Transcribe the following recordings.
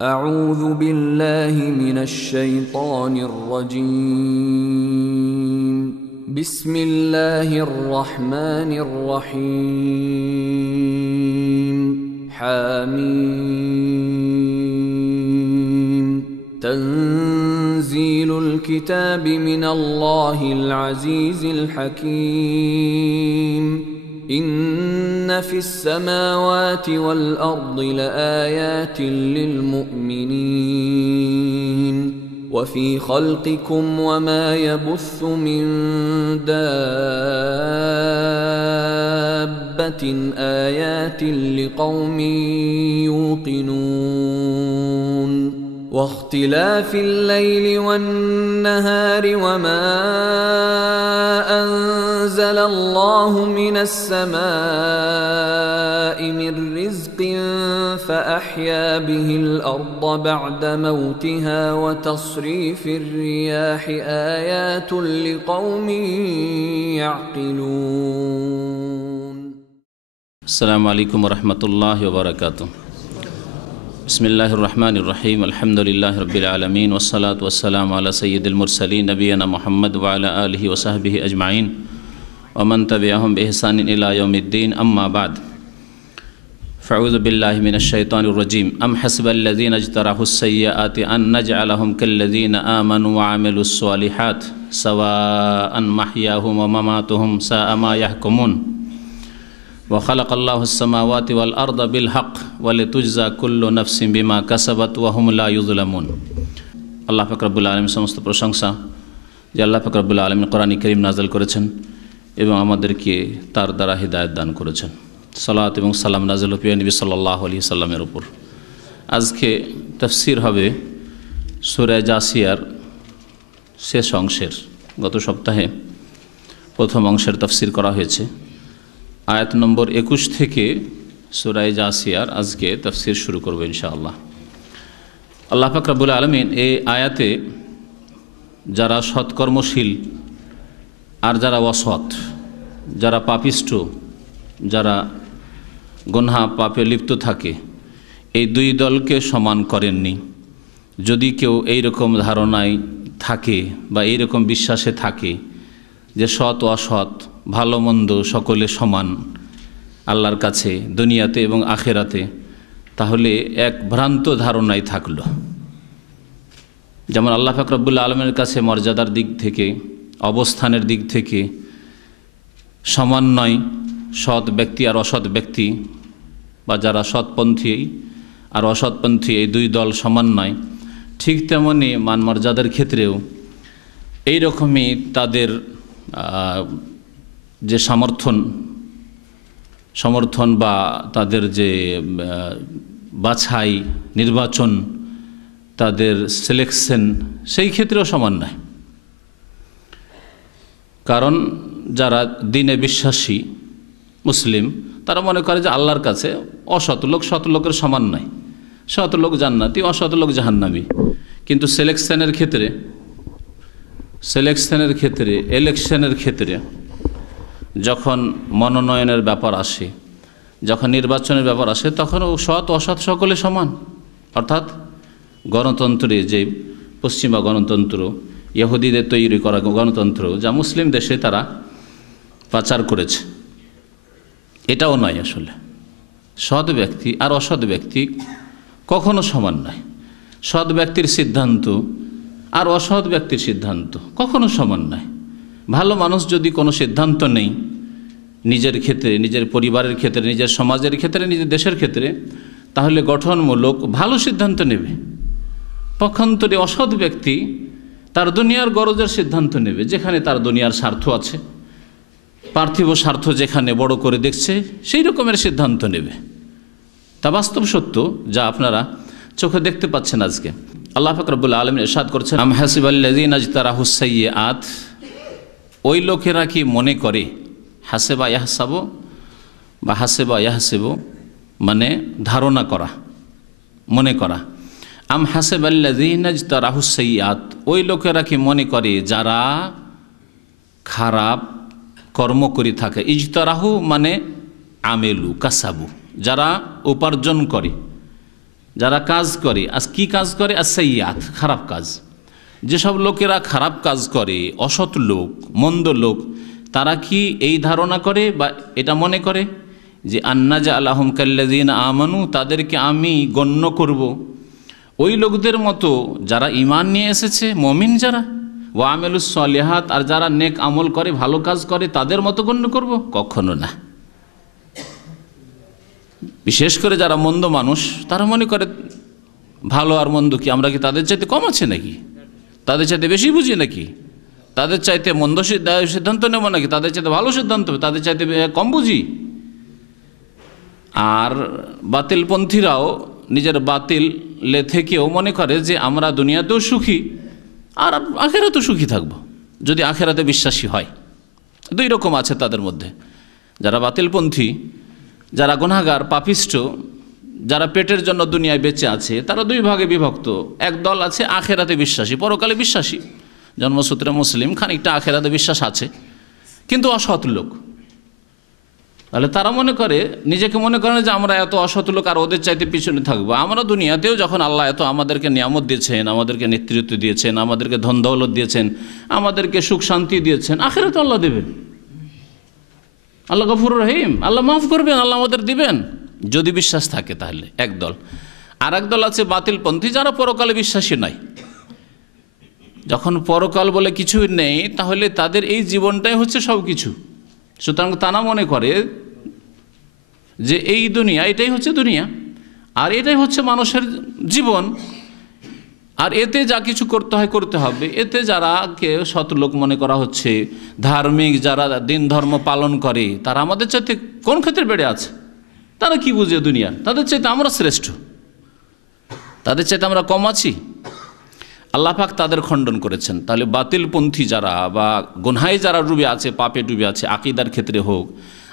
أعوذ بالله من الشيطان الرجيم بسم الله الرحمن الرحيم حميم تنزيل الكتاب من الله العزيز الحكيم إن في السماوات والأرض لآيات للمؤمنين وفي خلقكم وما يبث من دابة آيات لقوم يوقنون واختلاف الليل والنهار وما أنزل الله من السماء من رزق فأحيا به الأرض بعد موتها وتصريف الرياح آيات لقوم يعقلون. السلام عليكم ورحمة الله وبركاته. بسم الله الرحمن الرحيم. الحمد لله رب العالمين والصلاة والسلام على سيد المرسلين نبينا محمد وعلى آله وصحبه أجمعين ومن تبعهم بإحسان إلى يوم الدين. أما بعد، فأعوذ بالله من الشيطان الرجيم. أم حسب الذين اجترحوا السيئات أن نجعلهم كالذين آمنوا وعملوا الصالحات سواء محياهم ومماتهم ساء ما يحكمون. وخلق الله السماوات والأرض بالحق ولتجزى كل نفس بما كسبت وهم لا يظلمون. আল্লাহ পাক রব্বুল আলামিন সমস্ত প্রশংসা যে আল্লাহ পাক রব্বুল আলামিন কোরআন কারীম নাযিল করেছেন এবং আমাদেরকে তার দ্বারা হিদায়াত দান করেছেন। সালাত এবং সালাম নাযিল প্রিয় নবী সাল্লাল্লাহু আলাইহি সাল্লামের উপর। আজকে তাফসীর হবে সূরা জাসিয়ার শেষ অংশের। গত সপ্তাহে প্রথম অংশের তাফসীর করা হয়েছে। আয়াত নম্বর 21 থেকে সূরা জাসিয়ার আজকে তাফসীর শুরু করব ইনশাআল্লাহ। আল্লাহ পাক রব্বুল আলামিন এই আয়াতে যারা সৎকর্মশীল আর যারা অসৎ, যারা পাপিষ্ঠ, যারা গুনাহ পাপে লিপ্ত থাকে, এই দুই দলকে সমান করেননি। যদি কেউ এই রকম ধারণায় থাকে বা এই রকম বিশ্বাসে থাকে যে সৎ ও অসৎ, ভালো মন্দ সকলে সমান আল্লাহর কাছে দুনিয়াতে এবং আখেরাতে, তাহলে এক ভ্রান্ত ধারণায় থাকলো। যেমন আল্লাহ পাক রব্বুল আলামিনের কাছে মর্যাদার দিক থেকে, অবস্থানের দিক থেকে সমান নয় সৎ ব্যক্তি আর অসৎ ব্যক্তি, বা যারা সৎপন্থী আর অসৎপন্থী এই দুই দল সমান নয়, ঠিক তেমনি মান মর্যাদার ক্ষেত্রেও এই রকমই তাদের যে সমর্থন বা তাদের যে বাছাই, নির্বাচন, তাদের সিলেকশন, সেই ক্ষেত্রেও সমান নয়। কারণ যারা দ্বীনে বিশ্বাসী মুসলিম, তারা মনে করে যে আল্লাহর কাছে অসৎ লোক সৎ লোকের সমান নয়, সৎ লোক জান্নাতি, অসৎ লোক জাহান্নামী। কিন্তু সিলেকশনের ক্ষেত্রে, ইলেকশনের ক্ষেত্রে যখন মনোনয়নের ব্যাপার আসে, যখন নির্বাচনের ব্যাপার আসে, তখন সৎ অসৎ সকলে সমান। অর্থাৎ গণতন্ত্রে, যে পশ্চিমা গণতন্ত্র, ইহুদিদের তৈরি করা গণতন্ত্র, যা মুসলিম দেশে তারা পাচার করেছে, এটাও নয়। আসলে সৎ ব্যক্তি আর অসৎ ব্যক্তি কখনো সমান নয়। সৎ ব্যক্তির সিদ্ধান্ত আর অসৎ ব্যক্তির সিদ্ধান্ত কখনো সমান নয়। ভালো মানুষ যদি কোনো সিদ্ধান্ত নেই নিজের ক্ষেত্রে, নিজের পরিবারের ক্ষেত্রে, নিজের সমাজের ক্ষেত্রে, নিজের দেশের ক্ষেত্রে, তাহলে গঠনমূলক ভালো সিদ্ধান্ত নেবে। পক্ষান্তরে অসৎ ব্যক্তি তার দুনিয়ার গরজের সিদ্ধান্ত নেবে, যেখানে তার দুনিয়ার স্বার্থ আছে, পার্থিব স্বার্থ যেখানে বড় করে দেখছে, সেই রকমের সিদ্ধান্ত নেবে। তা বাস্তব সত্য, যা আপনারা চোখে দেখতে পাচ্ছেন। আজকে আল্লাহ পাক রব্বুল আলামিন ইরশাদ করছেন, আম হাসিবাল্লাযীনা ইজতারাহুস সাইয়্যাত, ওই লোকেরা কি মনে করে, হাসেবা ইয়াহসাবু বা হাসেবা ইয়াহসিবু মানে ধারণা করা, মনে করা। আম হাসিবাল্লাযীনা ইজতারাহুস সাইয়্যাত, ওই লোকেরা কি মনে করে যারা খারাপ কর্ম করে থাকে। ইজতারাহু মানে আমেলু কাসাবু, যারা উপার্জন করে, যারা কাজ করে, কি কাজ করে? আসসাইয়াত, খারাপ কাজ। যেসব লোকেরা খারাপ কাজ করে, অসৎ লোক, মন্দ লোক, তারা কি এই ধারণা করে বা এটা মনে করে যে আন্নাজা আলাহুম কাল্লাযিনা আমানু, তাদেরকে আমি গণ্য করব ওই লোকদের মতো যারা ঈমান নিয়ে এসেছে, মুমিন যারা, ওয়া আমিলুস সলিহাত, আর যারা নেক আমল করে, ভালো কাজ করে, তাদের মতো গণ্য করব? কখনো না। বিশেষ করে যারা মন্দ মানুষ, তারা মনে করে ভালো আর মন্দ কি, আমরা কি তাদের চাইতে কম আছে নাকি? তাদের চাইতে বেশি বুঝি নাকি? তাদের চাইতে মন্দ সিদ্ধান্ত নেব নাকি? তাদের চাইতে ভালো সিদ্ধান্ত, তাদের চাইতে কম বুঝি? আর বাতিলপন্থীরাও নিজের বাতিলে থেকেও মনে করে যে আমরা দুনিয়াতেও সুখী আর আখেরাতেও সুখী থাকব, যদি আখেরাতে বিশ্বাসী হয়। দুই রকম আছে তাদের মধ্যে। যারা বাতিলপন্থী, যারা গুনাহগার, পাপিষ্ঠ, যারা পেটের জন্য দুনিয়ায় বেঁচে আছে, তারা দুই ভাগে বিভক্ত। এক দল আছে আখেরাতে বিশ্বাসী, পরকালে বিশ্বাসী, জন্মসূত্রে মুসলিম, খানিকটা আখেরাতে বিশ্বাস আছে, কিন্তু অসৎ লোক। তাহলে তারা মনে করে, নিজেকে মনে করে যে আমরা এত অসৎ লোক আর ওদের চাইতে পিছনে থাকবো। আমরা দুনিয়াতেও যখন আল্লাহ এত আমাদেরকে নিয়ামত দিয়েছেন, আমাদেরকে নেতৃত্ব দিয়েছেন, আমাদেরকে ধন দৌলত দিয়েছেন, আমাদেরকে সুখ শান্তি দিয়েছেন, আখেরাতে আল্লাহ দেবেন। আল্লাহ গফুর রহিম, আল্লাহ মাফ করবেন, আল্লাহ আমাদের দিবেন, যদি বিশ্বাস থাকে। তাহলে এক দল। আর এক দল আছে বাতিলপন্থী, যারা পরকালে বিশ্বাসী নয়। যখন পরকাল বলে কিছু নেই, তাহলে তাদের এই জীবনটাই হচ্ছে সব কিছু। সুতরাং তারা মনে করে যে এই দুনিয়া, এটাই হচ্ছে দুনিয়া, আর এটাই হচ্ছে মানুষের জীবন, আর এতে যা কিছু করতে হয় করতে হবে। এতে যারাকে সৎ লোক মনে করা হচ্ছে, ধার্মিক যারা দিন ধর্ম পালন করে, তারা আমাদের চাইতে কোন ক্ষেত্রে বেড়ে আছে? তারা কি বুঝে দুনিয়া? তাদের চাইতে আমরা শ্রেষ্ঠ, তাদের চাইতে আমরা কম আছি? আল্লাহ পাক তাদের খণ্ডন করেছেন। তাহলে বাতিলপন্থী যারা বা গুনাহে যারা ডুবে আছে, পাপে ডুবে আছে, আকীদার ক্ষেত্রে হোক,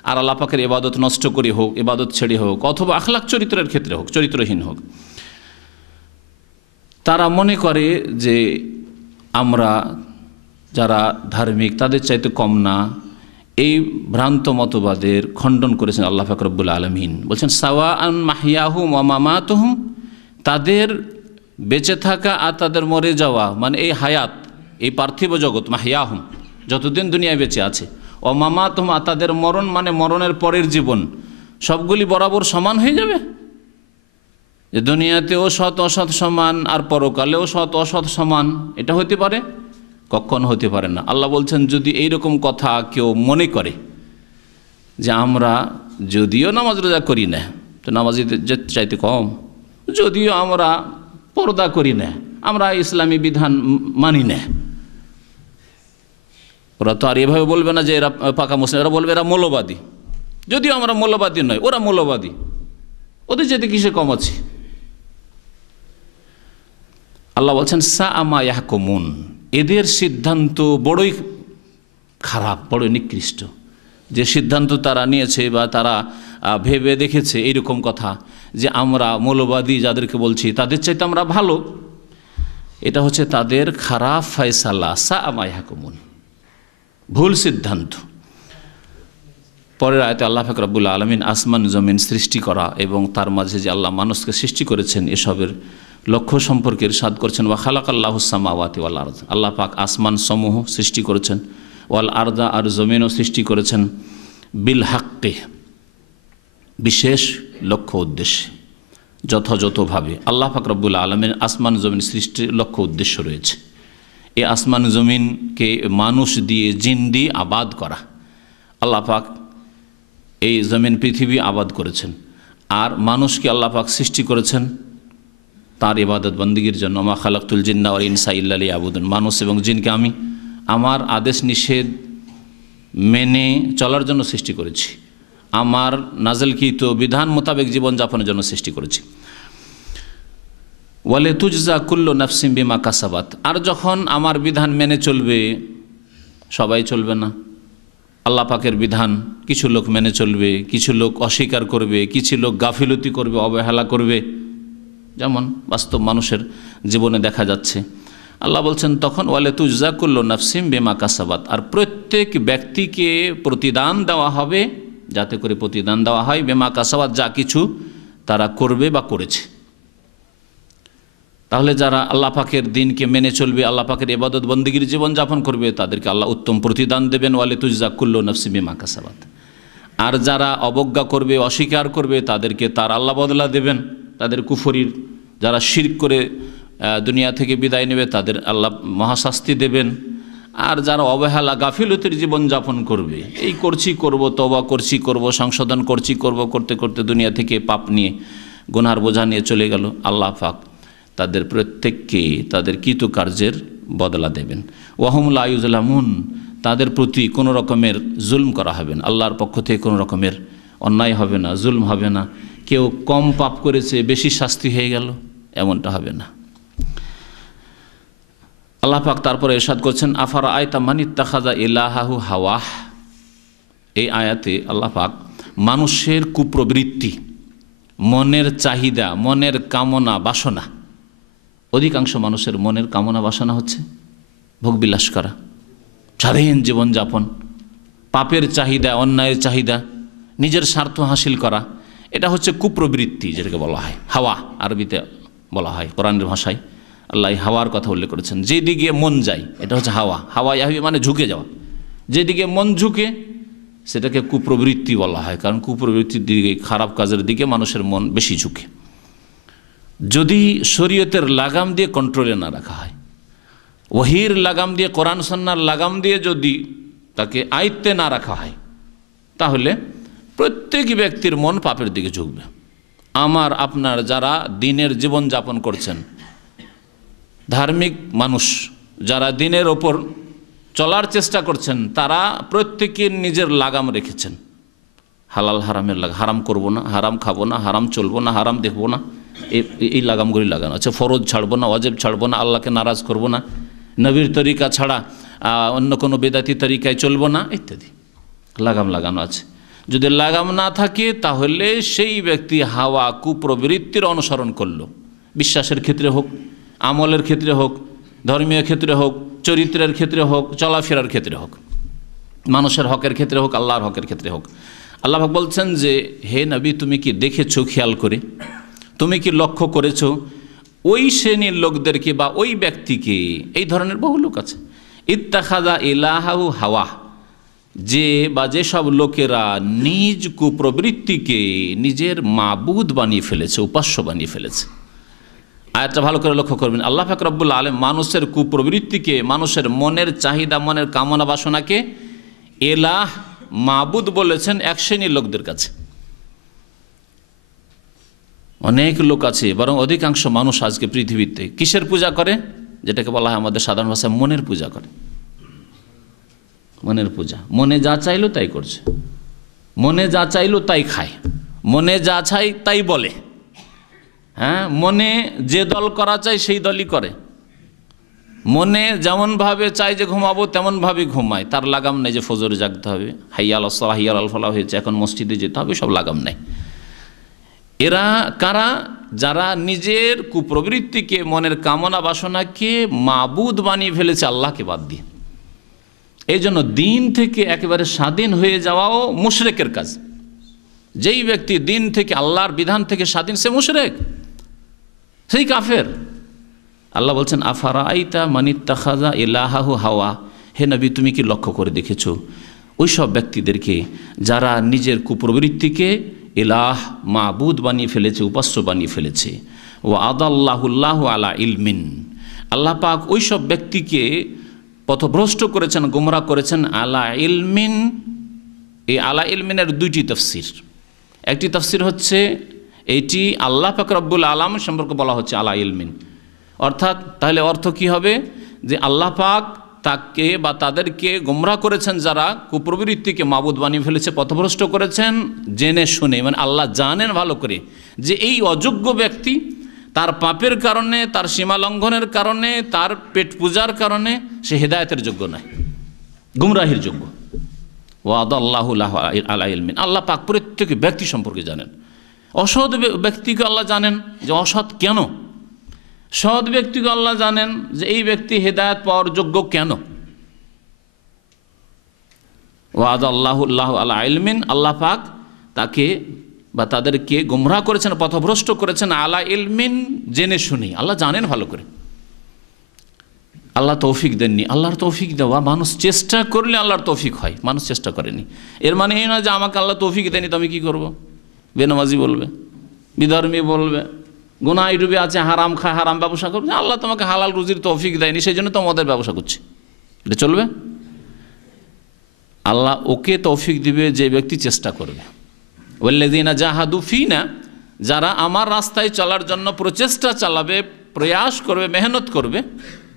আর আল্লাহ পাকের ইবাদত নষ্ট করে হোক, ইবাদত ছেড়ে হোক, অথবা আখলাক চরিত্রের ক্ষেত্রে হোক, চরিত্রহীন হোক, তারা মনে করে যে আমরা যারা ধার্মিক তাদের চাইতে কম না। এই ভ্রান্ত মতবাদের খণ্ডন করেছেন আল্লাহ পাক রব্বুল আলামিন। বলছেন সাওয়াআন মাহইয়াহুম ওয়া মামাতুহুম, তাদের বেঁচে থাকা আর তাদের মরে যাওয়া, মানে এই হায়াত, এই পার্থিব জগৎ, মাহইয়াহুম, যতদিন দুনিয়ায় বেঁচে আছে, ও মামাতুহুম, আর তাদের মরণ, মানে মরণের পরের জীবন, সবগুলি বরাবর সমান হয়ে যাবে? যে দুনিয়াতেও সৎ অসৎ সমান আর পরকালেও সৎ অসৎ সমান, এটা হতে পারে? কখনো হতে পারে না। আল্লাহ বলছেন যদি এইরকম কথা কেউ মনে করে যে আমরা যদিও নামাজ রোজা করি না, তো নামাজিদের চাইতে কম, যদিও আমরা পর্দা করি না, আমরা ইসলামী বিধান মানি না, ওরা তো আর এভাবে বলবে না যে এরা পাকা মুসলিম, এরা বলবে এরা মৌলবাদী। যদিও আমরা মৌলবাদী নয়, ওরা মৌলবাদী, ওদের চাইতে কিসে কম আছে? আল্লাহ বলছেন সাআমা ইয়াহকুমুন, এদের সিদ্ধান্ত বড়ই খারাপ, বড়ই নিকৃষ্ট। যে সিদ্ধান্ত তারা নিয়েছে বা তারা ভেবে দেখেছে এইরকম কথা যে আমরা মৌলবাদী যাদেরকে বলছি তাদের চাইতে আমরা ভালো, এটা হচ্ছে তাদের খারাপ ফয়সালা, সাআমা ইয়াহকুমুন, ভুল সিদ্ধান্ত। পরের আয়াতে আল্লাহ পাক রব্বুল আলামিন আসমান জমিন সৃষ্টি করা এবং তার মাঝে যে আল্লাহ মানুষকে সৃষ্টি করেছেন এসবের লক্ষ্য সম্পর্কে ইরশাদ করছেন ওয়া খালাকাল্লাহুস সামাওয়াতি ওয়াল আরদ, আল্লাহ পাক আসমান সমূহ সৃষ্টি করেছেন, ওয়াল আরদা, আর জমিনও সৃষ্টি করেছেন, বিল হাক্কে, বিশেষ লক্ষ্য উদ্দেশ্যে, যথাযথভাবে। আল্লাহ পাক রব্বুল আলামিন আসমান জমিন সৃষ্টির লক্ষ্য উদ্দেশ্য রয়েছে। এই আসমান জমিনকে মানুষ দিয়ে, জিন দিয়ে আবাদ করা। আল্লাহ পাক এই জমিন পৃথিবী আবাদ করেছেন, আর মানুষকে আল্লাহ পাক সৃষ্টি করেছেন তার ইবাদত বন্দেগীর জন্য। মা খালাকতুল জিন্না ওয়াল ইনসা ইল্লা লিয়াবুদুন, মানুষ এবং জিনকে আমি আমার আদেশ নিষেধ মেনে চলার জন্য সৃষ্টি করেছি, আমার নাজলকৃত বিধান মোতাবেক জীবনযাপনের জন্য সৃষ্টি করেছি। ওয়ালে তুজজা কুল্লু নাফসিম বিমা কাসাবাত, আর যখন আমার বিধান মেনে চলবে, সবাই চলবে না, আল্লাহ পাকের বিধান কিছু লোক মেনে চলবে, কিছু লোক অস্বীকার করবে, কিছু লোক গাফিলতি করবে, অবহেলা করবে, যেমন বাস্তব মানুষের জীবনে দেখা যাচ্ছে। আল্লাহ বলছেন তখন ওয়ালে তুজজা কুল্লু নাফসিম বিমা কাসাবাত, আর প্রত্যেক ব্যক্তিকে প্রতিদান দেওয়া হবে, যাতে করে প্রতিদান দেওয়া হয় বিমা কাসাবাত, যা কিছু তারা করবে বা করেছে। তাহলে যারা আল্লাহ পাকের দিনকে মেনে চলবে, আল্লাহ পাকের ইবাদত বন্দেগীর জীবনযাপন করবে, তাদেরকে আল্লাহ উত্তম প্রতিদান দেবেন, ওয়ালে তুজজা কুল্লু নাফসিন বিমা কাসাবাত। আর যারা অবজ্ঞা করবে, অস্বীকার করবে, তাদেরকে তার আল্লাহ বদলা দেবেন। তাদের কুফরির, যারা শিরক করে দুনিয়া থেকে বিদায় নেবে, তাদের আল্লাহ মহাশাস্তি দেবেন। আর যারা অবহেলা গাফিলতির জীবনযাপন করবে, এই করছি করব, তওবা করছি করব, সংশোধন করছি করব, করতে করতে দুনিয়া থেকে পাপ নিয়ে, গুনার বোঝা নিয়ে চলে গেল, আল্লাহ পাক তাদের প্রত্যেককে তাদের কৃতকার্যের বদলা দেবেন। ওয়াহুম লা ইউজলামুন, তাদের প্রতি কোনো রকমের জুলম করা হবে না, আল্লাহর পক্ষ থেকে কোনো রকমের অন্যায় হবে না, জুলম হবে না। কেউ কম পাপ করেছে বেশি শাস্তি হয়ে গেল, এমনটা হবে না। আল্লাহ পাক তারপরে ইরশাদ করছেন, আফারা আয়তা মান ইত্তাখাযা ইলাহাহু হাওয়াহ। এই আয়াতে আল্লাহ পাক মানুষের কুপ্রবৃত্তি, মনের চাহিদা, মনের কামনা বাসনা, অধিকাংশ মানুষের মনের কামনা বাসনা হচ্ছে ভোগবিলাস করা, স্বাধীন জীবনযাপন, পাপের চাহিদা, অন্যায়ের চাহিদা, নিজের স্বার্থ হাসিল করা, এটা হচ্ছে কুপ্রবৃত্তি, যেটাকে বলা হয় হাওয়া, আরবিতে বলা হয়, কোরআনের ভাষায় আল্লাহ হাওয়ার কথা উল্লেখ করেছেন। যেদিকে মন যায় এটা হচ্ছে হাওয়া। হাওয়া ইয়াহি মানে ঝুঁকে যাওয়া, যেদিকে মন ঝুঁকে সেটাকে কুপ্রবৃত্তি বলা হয়, কারণ কুপ্রবৃত্তির দিকে, খারাপ কাজের দিকে মানুষের মন বেশি ঝুঁকে। যদি শরীয়তের লাগাম দিয়ে কন্ট্রোলে না রাখা হয়, ওহির লাগাম দিয়ে, কোরআন সুন্নাহর লাগাম দিয়ে যদি তাকে আয়ত্তে না রাখা হয়, তাহলে প্রত্যেক ব্যক্তির মন পাপের দিকে ঝুঁকবে। আমার আপনার যারা দিনের জীবন যাপন করছেন, ধার্মিক মানুষ যারা দিনের ওপর চলার চেষ্টা করছেন, তারা প্রত্যেকের নিজের লাগাম রেখেছেন। হালাল হারামের লাগাম, হারাম করব না, হারাম খাবো না, হারাম চলবো না, হারাম দেখবো না, এই লাগামগুলি লাগানো আছে। ফরজ ছাড়বো না, ওয়াজিব ছাড়বো না, আল্লাহকে নারাজ করব না, নবীর তরিকা ছাড়া অন্য কোনো বেদাতি তরিকায় চলবো না, ইত্যাদি লাগাম লাগানো আছে। যদি লাগাম না থাকে তাহলে সেই ব্যক্তি হাওয়া, কুপ্রবৃত্তির অনুসরণ করলো। বিশ্বাসের ক্ষেত্রে হোক, আমলের ক্ষেত্রে হোক, ধর্মীয় ক্ষেত্রে হোক, চরিত্রের ক্ষেত্রে হোক, চলাফেরার ক্ষেত্রে হোক, মানুষের হকের ক্ষেত্রে হোক, আল্লাহর হকের ক্ষেত্রে হোক। আল্লাহ পাক বলছেন যে, হে নবী, তুমি কি দেখেছো খেয়াল করে, তুমি কি লক্ষ্য করেছো ওই শ্রেণীর লোকদেরকে বা ওই ব্যক্তিকে, এই ধরনের বহু লোক আছে, ইত্তাখাযা ইলাহাহু হাওয়া, যে বা যেসব লোকেরা নিজ কুপ্রবৃত্তিকে নিজের মাবুদ বানিয়ে ফেলেছে, উপাস্য বানিয়ে ফেলেছে। আয়াতটা ভালো করে লক্ষ্য করবেন। আল্লাহ পাক রব্বুল আলামিন মানুষের কুপ্রবৃত্তিকে, মানুষের মনের চাহিদা, মনের কামনা বাসনাকে এলাহ, মাবুদ বলেছেন এক শ্রেণীর লোকদের কাছে। অনেক লোক আছে, বরং অধিকাংশ মানুষ আজকে পৃথিবীতে কিসের পূজা করে? যেটাকে বলা হয় আমাদের সাধারণ ভাষায় মনের পূজা করে। মনের পূজা, মনে যা চাইলো তাই করছে, মনে যা চাইলো তাই খায়, মনে যা চাই তাই বলে, হ্যাঁ, মনে যে দল করা চাই সেই দলই করে, মনে যেমনভাবে চাই যে ঘুমাবো তেমনভাবে ঘুমায়, তার লাগাম নেই যে ফজরে জাগতে হবে, হাইয়াল আসসালাহ হাইয়াল আল ফালাহ হয়েছে, এখন মসজিদে যেতে হবে, সব লাগাম নেই। এরা কারা? যারা নিজের কুপ্রবৃত্তিকে, মনের কামনা বাসনাকে মাবুদ বানিয়ে ফেলেছে আল্লাহকে বাদ দিয়ে। এই জন্য দিন থেকে একেবারে স্বাধীন হয়ে যাওয়াও মুশরিকের কাজ। যেই ব্যক্তি দিন থেকে, আল্লাহর বিধান থেকে স্বাধীন, সে মুশরিক, সেই কাফের। আল্লাহ বলছেন, আফারা আইতা মান ইত্তাখাযা ইলাহাহু হাওয়া। হে নবী, তুমি কি লক্ষ্য করে দেখেছো ওই সব ব্যক্তিদেরকে যারা নিজের কুপ্রবৃত্তিকে ইলাহ, মাবুদ বানিয়ে ফেলেছে, উপাস্য বানিয়ে ফেলেছে। ও আদাল্লাহুল্লাহু আলা ইলমিন, আল্লাহ পাক ওই সব ব্যক্তিকে পথভ্রষ্ট করেছেন, গোমরাহ করেছেন আলা ইলমিন। এই আলা ইলমিনের দুইটি তাফসির। একটি তাফসির হচ্ছে এইটি আল্লাহ পাক রব্বুল আলামিন সম্পর্কে বলা হচ্ছে আলা ইলমিন, অর্থাৎ তাহলে অর্থ কি হবে? যে আল্লাহ পাক তাকে বা তাদেরকে গোমরাহ করেছেন, যারা কুপ্রবৃত্তিকে মাবুদ বানিয়ে ফেলেছে, পথভ্রষ্ট করেছেন জেনে শুনে, মানে আল্লাহ জানেন ভালো করে যে এই অযোগ্য ব্যক্তি তার পাপের কারণে, তার সীমা লঙ্ঘনের কারণে, তার পেট পূজার কারণে সে হেদায়েতের যোগ্য নয়, গুমরাহির যোগ্য। ওয়াদাল্লাহু আলা ইলমিন, আল্লাহ পাক প্রত্যেক ব্যক্তি সম্পর্কে জানেন। অসৎ ব্যক্তিকে আল্লাহ জানেন যে অসৎ কেন, সৎ ব্যক্তিকে আল্লাহ জানেন যে এই ব্যক্তি হেদায়েত পাওয়ার যোগ্য কেন। ওয়াদাল্লাহু আলা ইলমিন, আল্লাহ পাক তাকে বা তাদেরকে গোমরাহ করেছেন, পথভ্রষ্ট করেছেন আলা ইলমিন, জেনে শুনি। আল্লাহ জানেন ভালো করে, আল্লাহ তৌফিক দেননি। আল্লাহর তৌফিক দেওয়া, মানুষ চেষ্টা করলে আল্লাহর তৌফিক হয়, মানুষ চেষ্টা করেনি। এর মানে এই না যে আমাকে আল্লাহ তৌফিক দেয়নি তো আমি কী করবো? বেনামাজি বলবে, বিধর্মী বলবে, গুনায় ডুবে আছে, হারাম খায়, হারাম ব্যবসা করবে, আল্লাহ তোমাকে হালাল রুজির তৌফিক দেয়নি, সেই জন্য তো আমাদের ব্যবসা করছে। এটা চলবে? আল্লাহ ওকে তৌফিক দিবে যে ব্যক্তি চেষ্টা করবে। ওয়াল্লাযীনা জাহাদু ফিনা, যারা আমার রাস্তায় চলার জন্য প্রচেষ্টা চালাবে, প্রয়াস করবে, মেহনত করবে,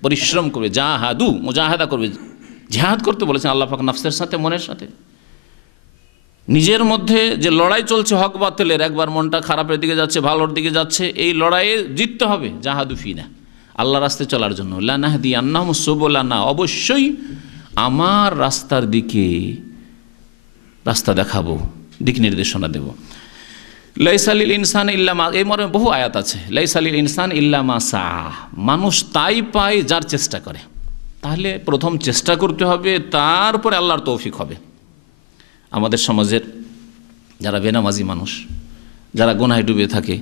পরিশ্রম করবে। জাহাদু, মুজাহাদা করবে, জিহাদ করতে বলেছেন আল্লাহ পাক নফসের সাথে, মনের সাথে। নিজের মধ্যে যে লড়াই চলছে হক বাতিলের, একবার মনটা খারাপের দিকে যাচ্ছে, ভালোর দিকে যাচ্ছে, এই লড়াইয়ে জিততে হবে। জাহাদু ফিনা, আল্লাহ রাস্তায় চলার জন্য। লানাহদিয়ান্নাহুম সুবুলানা, অবশ্যই আমার রাস্তার দিকে রাস্তা দেখাবো, দিক নির্দেশনা দেব। লাইসালিল ইনসান ইল্লা মা, এই মর্মে বহু আয়াত আছে। লাইসালিল ইনসান ইল্লা মা সাআ, মানুষ তাই পায় যার চেষ্টা করে। তাহলে প্রথম চেষ্টা করতে হবে, তারপরে আল্লাহর তৌফিক হবে। আমাদের সমাজের যারা বেনামাজি মানুষ, যারা গুনাহে ডুবে থাকে,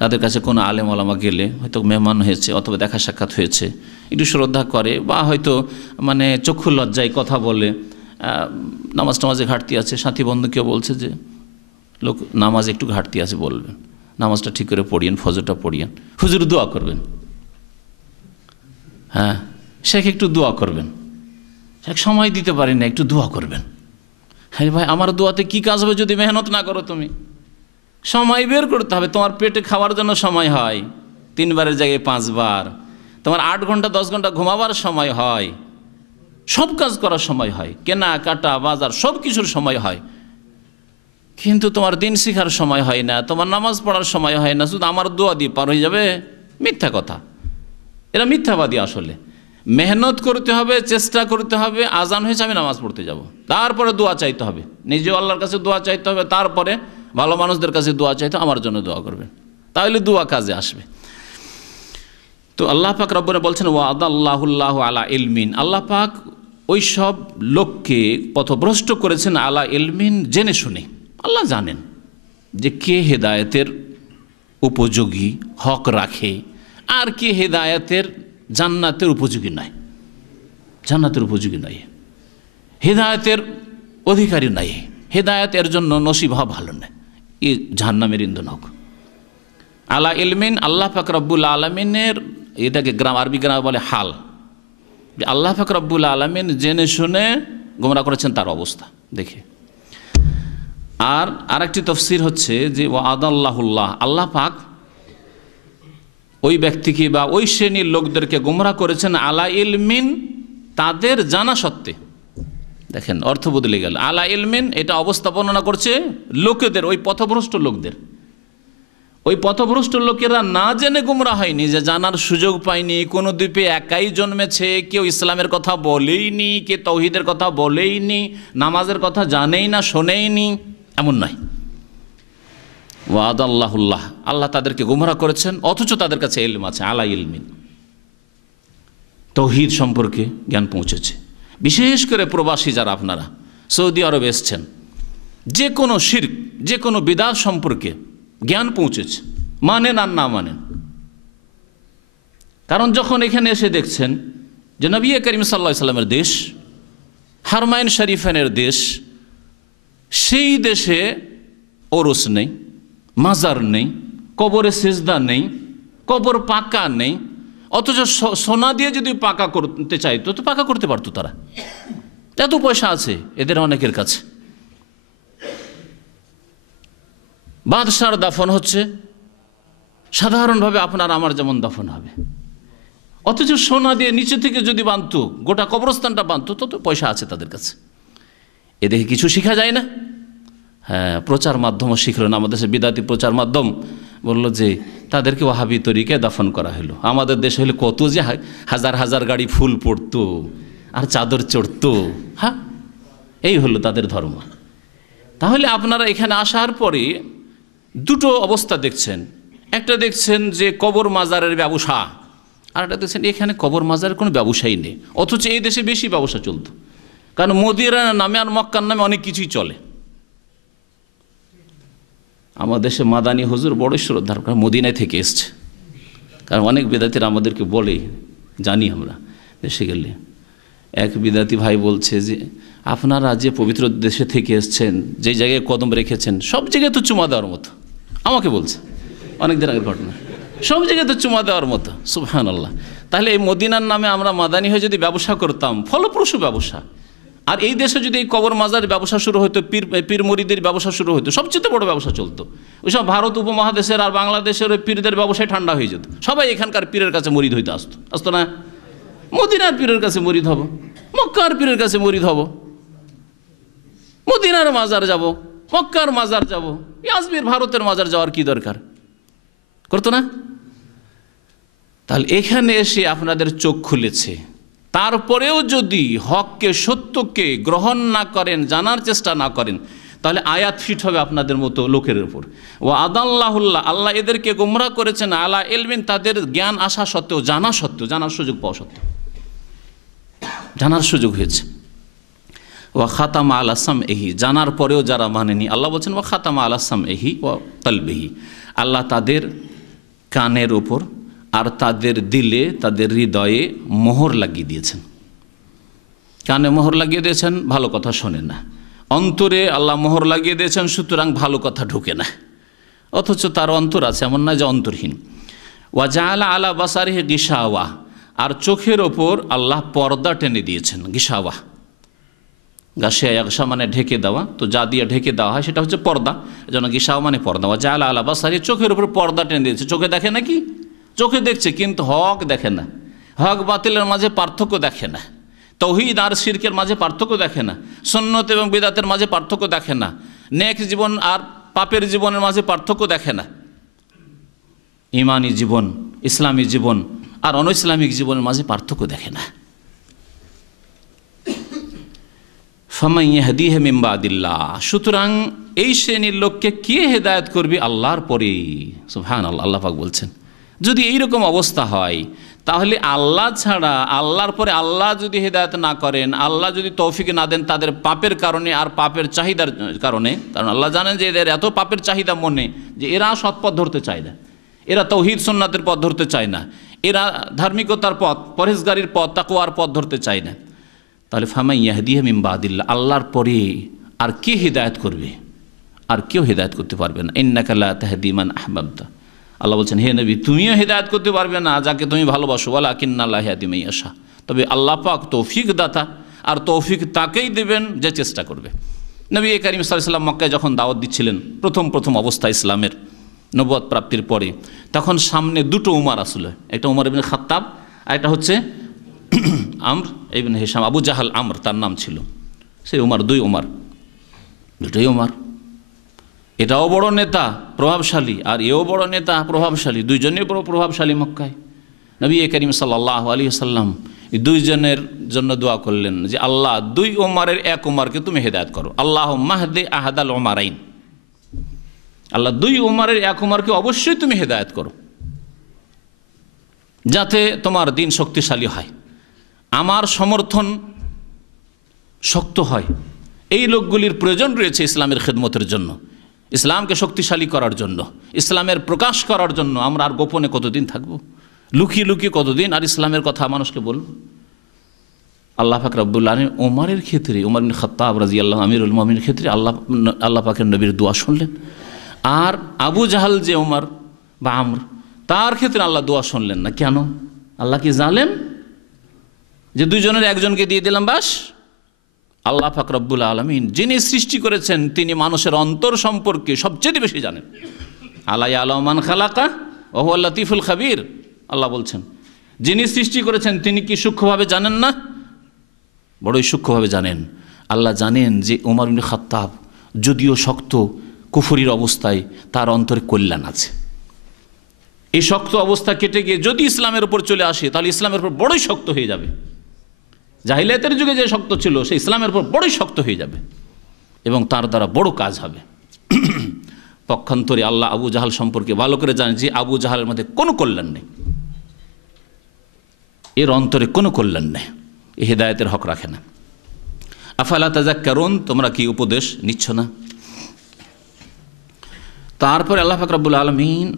তাদের কাছে কোনো আলেম ওলামা গেলে হয়তো মেহমান হয়েছে অথবা দেখা সাক্ষাৎ হয়েছে, একটু শ্রদ্ধা করে, বা হয়তো মানে চক্ষু লজ্জায় কথা বলে, নামাজ টামাজে ঘাটতি আছে, সাথী বন্ধু কেউ বলছে যে লোক নামাজ একটু ঘাটতি আছে, বলবেন নামাজটা ঠিক করে পড়িয়েন, ফজরটা পড়িয়েন, হুজুর দোয়া করবেন, হ্যাঁ শেখ একটু দোয়া করবেন, শেখ সময় দিতে পারেন না, একটু দোয়া করবেন। হ্যাঁ ভাই, আমার দোয়াতে কি কাজ হবে যদি মেহনত না করো? তুমি সময় বের করতে হবে। তোমার পেটে খাওয়ার জন্য সময় হয় 3 বারের জায়গায় 5 বার, তোমার 8 ঘন্টা 10 ঘন্টা ঘুমাবার সময় হয়, সব কাজ করার সময় হয়, কেনা কাটা বাজার সব কিছুর সময় হয়, কিন্তু তোমার দিন শিখার সময় হয় না, তোমার নামাজ পড়ার সময় হয় না, শুধু আমার দোয়া দিয়ে পার হয়ে যাবে। মিথ্যা কথা, এরা মিথ্যাবাদী। আসলে মেহনত করতে হবে, চেষ্টা করতে হবে। আজান হয়েছে, আমি নামাজ পড়তে যাব, তারপরে দোয়া চাইতে হবে, নিজেও আল্লাহর কাছে দোয়া চাইতে হবে, তারপরে ভালো মানুষদের কাছে দোয়া চাইতে, আমার জন্য দোয়া করবেন, তাহলে দোয়া কাজে আসবে। তো আল্লাহ পাক রব্বুনা বলছেন ওয়াদাল্লাহুল্লাহু আলা ইলমিন, আল্লাহ পাক ওই সব লোককে পথভ্রষ্ট করেছেন আলা ইলমিন, জেনে শুনে। আল্লাহ জানেন যে কে হেদায়েতের উপযোগী, হক রাখে, আর কে হেদায়েতের জান্নাতের উপযোগী নয়, জান্নাতের উপযোগী নয়, হেদায়েতের অধিকারী নয়, হেদায়েতের জন্য নসিব হওয়া ভালো নয়, এ জাহান্নামের ইন্ধন হোক। আলা ইলমিন, আল্লাহ পাক রব্বুল আলমিনের, এটাকে আরবি গ্রামে বলে হাল, যে আল্লাহ পাক রব্বুল আলমিন জেনে শুনে গোমরা করেছেন তার অবস্থা দেখে। আর আরেকটি তফসির হচ্ছে যে ওয়াদাল্লাহুল্লাহ, আল্লাহ পাক ওই ব্যক্তিকে বা ওই শ্রেণীর লোকদেরকে গোমরা করেছেন আলা ইলমিন, তাদের জানা সত্ত্বে। দেখেন অর্থ বদলে গেল। আলা ইলমিন এটা অবস্থা বর্ণনা করছে লোকেদের, ওই পথভ্রষ্ট লোকদের। ওই পথভ্রষ্ট লোকেরা না জেনে গোমরা হয়নি, যে জানার সুযোগ পায়নি, কোনো দ্বীপে একাই জন্মেছে, কেউ ইসলামের কথা বলেইনি, কে তাওহীদের কথা বলেইনি, নামাজের কথা জানেই না, শোনেইনি, এমন নয়। ওয়াদাল্লাহুল্লাহ, আল্লাহ তাদেরকে গোমরা করেছেন, অথচ তাদের কাছে ইলম আছে। আলা ইলমিন, তাওহীদ সম্পর্কে জ্ঞান পৌঁছেছে। বিশেষ করে প্রবাসী যারা আপনারা সৌদি আরব এসছেন, যে কোনো শিরক, যে কোনো বিদআত সম্পর্কে জ্ঞান পৌঁছেছে, মানেন আর না মানেন। কারণ যখন এখানে এসে দেখছেন যে নবী করিম সাল্লাল্লাহু আলাইহি সাল্লামের দেশ, হারমাইন শরীফানের দেশ, সেই দেশে ওরস নেই, মাজার নেই, কবরে সিজদা নেই, কবর পাকা নেই, অথচ সোনা দিয়ে যদি পাকা করতে চাইতো তো পাকা করতে পারতো তারা, এত পয়সা আছে এদের অনেকের কাছে। বাদশার দাফন হচ্ছে সাধারণভাবে আপনার আমার যেমন দাফন হবে, অথচ সোনা দিয়ে নিচে থেকে যদি বাঁধতো, গোটা কবরস্থানটা বাঁধতো, তত পয়সা আছে তাদের কাছে। এ দেখে কিছু শেখা যায় না? হ্যাঁ, প্রচার মাধ্যমও শিখল না। আমাদের দেশে বিদাতি প্রচার মাধ্যম বলল যে তাদেরকে ওয়াহাবি তরিকায় দাফন করা হলো। আমাদের দেশে হলে কত যে হাজার হাজার গাড়ি ফুল পড়তো আর চাদর চড়তো। হ্যাঁ, এই হলো তাদের ধর্ম। তাহলে আপনারা এখানে আসার পরে দুটো অবস্থা দেখছেন। একটা দেখছেন যে কবর মাজারের ব্যবসা, আর একটা দেখছেন এখানে কবর মাজারের কোনো ব্যবসাই নেই, অথচ এই দেশে বেশি ব্যবসা চলতো। কারণ মদিনার নামে আর মক্কার নামে অনেক কিছুই চলে। আমার দেশে মাদানী হুজুর বড় শ্রদ্ধার, মদিনায় থেকে এসছে। কারণ অনেক বিদাতিরা আমাদেরকে বলে, জানি আমরা দেশে গেলে। এক বিদাতি ভাই বলছে যে আপনারা যে পবিত্র দেশে থেকে এসছেন, যে জায়গায় কদম রেখেছেন, সব জায়গায় তো চুমা দেওয়ার মতো। আমাকে বলছে, অনেক দিন আগের ঘটনা, সব জায়গায় তো চুমা দেওয়ার মতো। সুবহানাল্লাহ। তাহলে এই মদিনার নামে আমরা মাদানী হয়ে যদি ব্যবসা করতাম, ফলপ্রসূ ব্যবসা, আর এই দেশে যদি এই কবর মাজার ব্যবসা শুরু হতো, পীর মুরিদের ব্যবসা শুরু হতো, সবচেয়ে বড় ব্যবসা চলতো। ওইসব ভারত উপমহাদেশের আর বাংলাদেশের ওই পীরদের ব্যবসায় ঠান্ডা হয়ে যেত। সবাই এখানকার পীরের কাছে মুরিদ হইতে আসতো না? মদিনার পীরের কাছে মুরিদ হব, মক্কার পীরের কাছে মুরিদ হব, মদিনার মাজার যাব, মক্কার মাজার যাব, আজমির ভারতের মাজার যাওয়ার কি দরকার? করতো না? তাহলে এখানে এসে আপনাদের চোখ খুলেছে, তারপরেও যদি হককে সত্যকে গ্রহণ না করেন, জানার চেষ্টা না করেন, তাহলে আয়াত ফিট হবে আপনাদের মতো লোকের উপর। ও আদাল্লাহুল্লাহ, আল্লাহ এদেরকে গোমরাহ করেছেন আলা ইলমিন, তাদের জ্ঞান আসা সত্ত্বেও, জানা সত্ত্বেও, জানার সুযোগ পাওয়া সত্ত্বেও, জানার সুযোগ হয়েছে। ওয়া খাতামা আলা সামইহি, জানার পরেও যারা মানেনি, আল্লাহ বলছেন ওয়া খাতামা আলা সামইহি ওয়া কলবিহি, আল্লাহ তাদের কানের উপর আর তাদের দিলে, তাদের হৃদয়ে মোহর লাগিয়ে দিয়েছেন। কানে মোহর লাগিয়ে দিয়েছেন, ভালো কথা শোনে না। অন্তরে আল্লাহ মোহর লাগিয়ে দিয়েছেন, সুতরাং ভালো কথা ঢোকে না। অথচ তার অন্তর আছে, এমন না যে অন্তরহীন। ওয়া জাআলা আলা বাসারিহি গিশাওয়া, আর চোখের ওপর আল্লাহ পর্দা টেনে দিয়েছেন। গিশাওয়া, গাশিয়া ইয়াগশা মানে ঢেকে দেওয়া, তো যা দিয়ে ঢেকে দেওয়া হয় সেটা হচ্ছে পর্দা, এজন্য গিশাওয়া মানে পর্দা। ওয়া জাআলা আলা বাসারিহি, চোখের উপর পর্দা টেনে দিয়েছে। চোখে দেখে নাকি? চোখে দেখছে, কিন্তু হক দেখে না, হক বাতিলের মাঝে পার্থক্য দেখে না, তৌহিদ আর শিরকের মাঝে পার্থক্য দেখে না, সুন্নত এবং বিদাতের মাঝে পার্থক্য দেখে না, নেক জীবন আর পাপের জীবনের মাঝে পার্থক্য দেখে না, ঈমানি জীবন, ইসলামী জীবন আর অনইসলামিক জীবনের মাঝে পার্থক্য দেখে না। ফামান ইয়াহদিহি মিন বাদিল্লাহ, সুতরাং এই শ্রেণীর লোককে কে হেদায়েত করবে? আল্লাহর পরে। সুবহানাল্লাহ, আল্লাহ পাক বলছেন যদি এইরকম অবস্থা হয়, তাহলে আল্লাহ ছাড়া, আল্লাহর পরে আল্লাহ যদি হেদায়েত না করেন, আল্লাহ যদি তৌফিক না দেন, তাদের পাপের কারণে আর পাপের চাহিদার কারণে, কারণ আল্লাহ জানেন যে এদের এত পাপের চাহিদা মনে, যে এরা সৎপথ ধরতে চায় না, এরা তৌহিদ সুন্নাতের পথ ধরতে চায় না, এরা ধার্মিকতার পথ, পরহেজগারির পথ, তাকওয়ার পথ ধরতে চায় না। তাহলে ফামান ইয়াহদিহি মিন বাদিল্লাহ, আল্লাহর পরে আর কে হেদায়েত করবে? আর কেউ হেদায়েত করতে পারবে না। ইন্নাকা লা তাহদি মান আহবাবতা, আল্লাহ বলছেন হে নবী, তুমিও হেদায়েত করতে পারবে না যাকে তুমি ভালোবাসো, ওয়ালাকিন্নাল্লাহ ইয়াহদি মান ইয়াশা, তবে আল্লাহ পাক তৌফিক দাতা, আর তৌফিক তাকেই দেবেন যে চেষ্টা করবে। নবী করিম সাল্লাল্লাহু আলাইহি ওয়াসাল্লাম মক্কায় যখন দাওয়াত দিচ্ছিলেন, প্রথম অবস্থা ইসলামের নবুয়ত প্রাপ্তির পরে, তখন সামনে দুটো উমার আসলে, একটা উমর ইবনে খাত্তাব আর একটা হচ্ছে আমর ইবনে হিশাম, আবু জাহাল আমর তার নাম ছিল, সেই উমার, দুই উমার, দুটোই উমার। এটাও বড় নেতা প্রভাবশালী, আর এও বড় নেতা প্রভাবশালী, দুইজনেই বড় প্রভাবশালী মক্কায়। নবী করিম সাল্লাল্লাহু আলাইহি ওয়াসাল্লাম এই দুইজনের জন্য দোয়া করলেন যে আল্লাহ, দুই উমারের এক উমারকে তুমি হেদায়েত করো। আল্লাহুম্মা হদি আহাদাল উমারাইন, আল্লাহ দুই উমারের এক উমারকে অবশ্যই তুমি হেদায়েত করো, যাতে তোমার দিন শক্তিশালী হয়, আমার সমর্থন শক্ত হয়। এই লোকগুলির প্রয়োজন রয়েছে ইসলামের খেদমতের জন্য, ইসলামকে শক্তিশালী করার জন্য, ইসলামের প্রকাশ করার জন্য। আমরা আর গোপনে কতদিন থাকব? লুকিয়ে লুকিয়ে কতদিন আর ইসলামের কথা মানুষকে বলব? আল্লাহ পাক রব্বুল আলামিন ওমরের ক্ষেত্রে, ওমর ইবনে খাত্তাব রাদিয়াল্লাহু আমিরুল মুমিনের ক্ষেত্রে আল্লাহ পাকের নবীর দোয়া শুনলেন। আর আবু জাহাল যে ওমর বা আমর, তার ক্ষেত্রে আল্লাহ দোয়া শুনলেন না। কেন? আল্লাহ কি জালেম যে দুইজনের একজনকে দিয়ে দিলাম বাস? আল্লাহ পাক রব্বুল আলামিন যিনি সৃষ্টি করেছেন, তিনি মানুষের অন্তর সম্পর্কে সবচেয়ে বেশি জানেন। আলা ইয়ালামু মান খালাকা ওয়া হুয়াল লাতীফুল খাবীর, আল্লাহ বলছেন যিনি সৃষ্টি করেছেন তিনি কি সূক্ষ্মভাবে জানেন না? বড়ই সূক্ষ্মভাবে জানেন। আল্লাহ জানেন যে ওমর ইবনে খাত্তাব যদিও শক্ত কুফরির অবস্থায়, তার অন্তরে কল্যাণ আছে। এই শক্ত অবস্থা কেটে গিয়ে যদি ইসলামের উপর চলে আসে, তাহলে ইসলামের উপর বড়ই শক্ত হয়ে যাবে। জাহিলিয়াতের যুগে যে শক্ত ছিল, সে ইসলামের উপর বড়ই শক্ত হয়ে যাবে এবং তার দ্বারা বড় কাজ হবে। পক্ষান্তরে আল্লাহ আবু জাহাল সম্পর্কে ভালো করে জানেন যে আবু জাহালের মধ্যে কোনো কল্যাণ নেই, এর অন্তরে কোনো কল্যাণ নেই, এ হেদায়েতের হক রাখে না। আফালা তাযাক্কারুন, তোমরা কি উপদেশ নিচ্ছ না? তারপরে আল্লাহ পাক রব্বুল আলামিন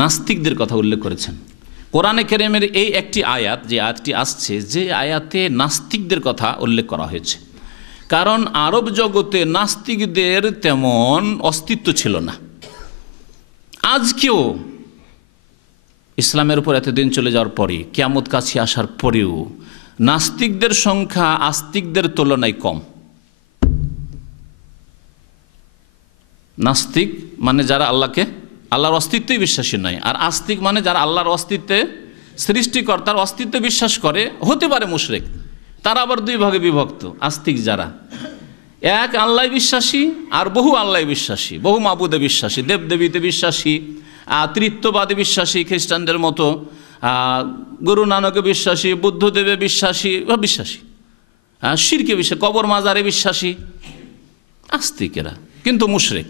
নাস্তিকদের কথা উল্লেখ করেছেন। কোরআনে কারীমের এই একটি আয়াত, যে আয়াতটি আসছে, যে আয়াতে নাস্তিকদের কথা উল্লেখ করা হয়েছে। কারণ আরব জগতে নাস্তিকদের তেমন অস্তিত্ব ছিল না। আজকেও ইসলামের উপর এতদিন চলে যাওয়ার পরে, কিয়ামত কাছে আসার পরেও নাস্তিকদের সংখ্যা আস্তিকদের তুলনায় কম। নাস্তিক মানে যারা আল্লাহর অস্তিত্বই বিশ্বাসী নয়, আর আস্তিক মানে যারা আল্লাহর অস্তিত্বে, সৃষ্টিকর্তার অস্তিত্বে বিশ্বাস করে, হতে পারে মুশরিক। তারা আবার দুই ভাগে বিভক্ত। আস্তিক যারা এক আল্লাহ বিশ্বাসী আর বহু আল্লাহ বিশ্বাসী, বহু মাবুদে বিশ্বাসী, দেবদেবীতে বিশ্বাসী, তৃত্ববাদে বিশ্বাসী, খ্রিস্টানদের মতো, গুরু নানকে বিশ্বাসী, বুদ্ধদেবে বিশ্বাসী, শিরকে বিশ্বাসী, কবর মাজারে বিশ্বাসী, আস্তিকেরা। কিন্তু মুশরিক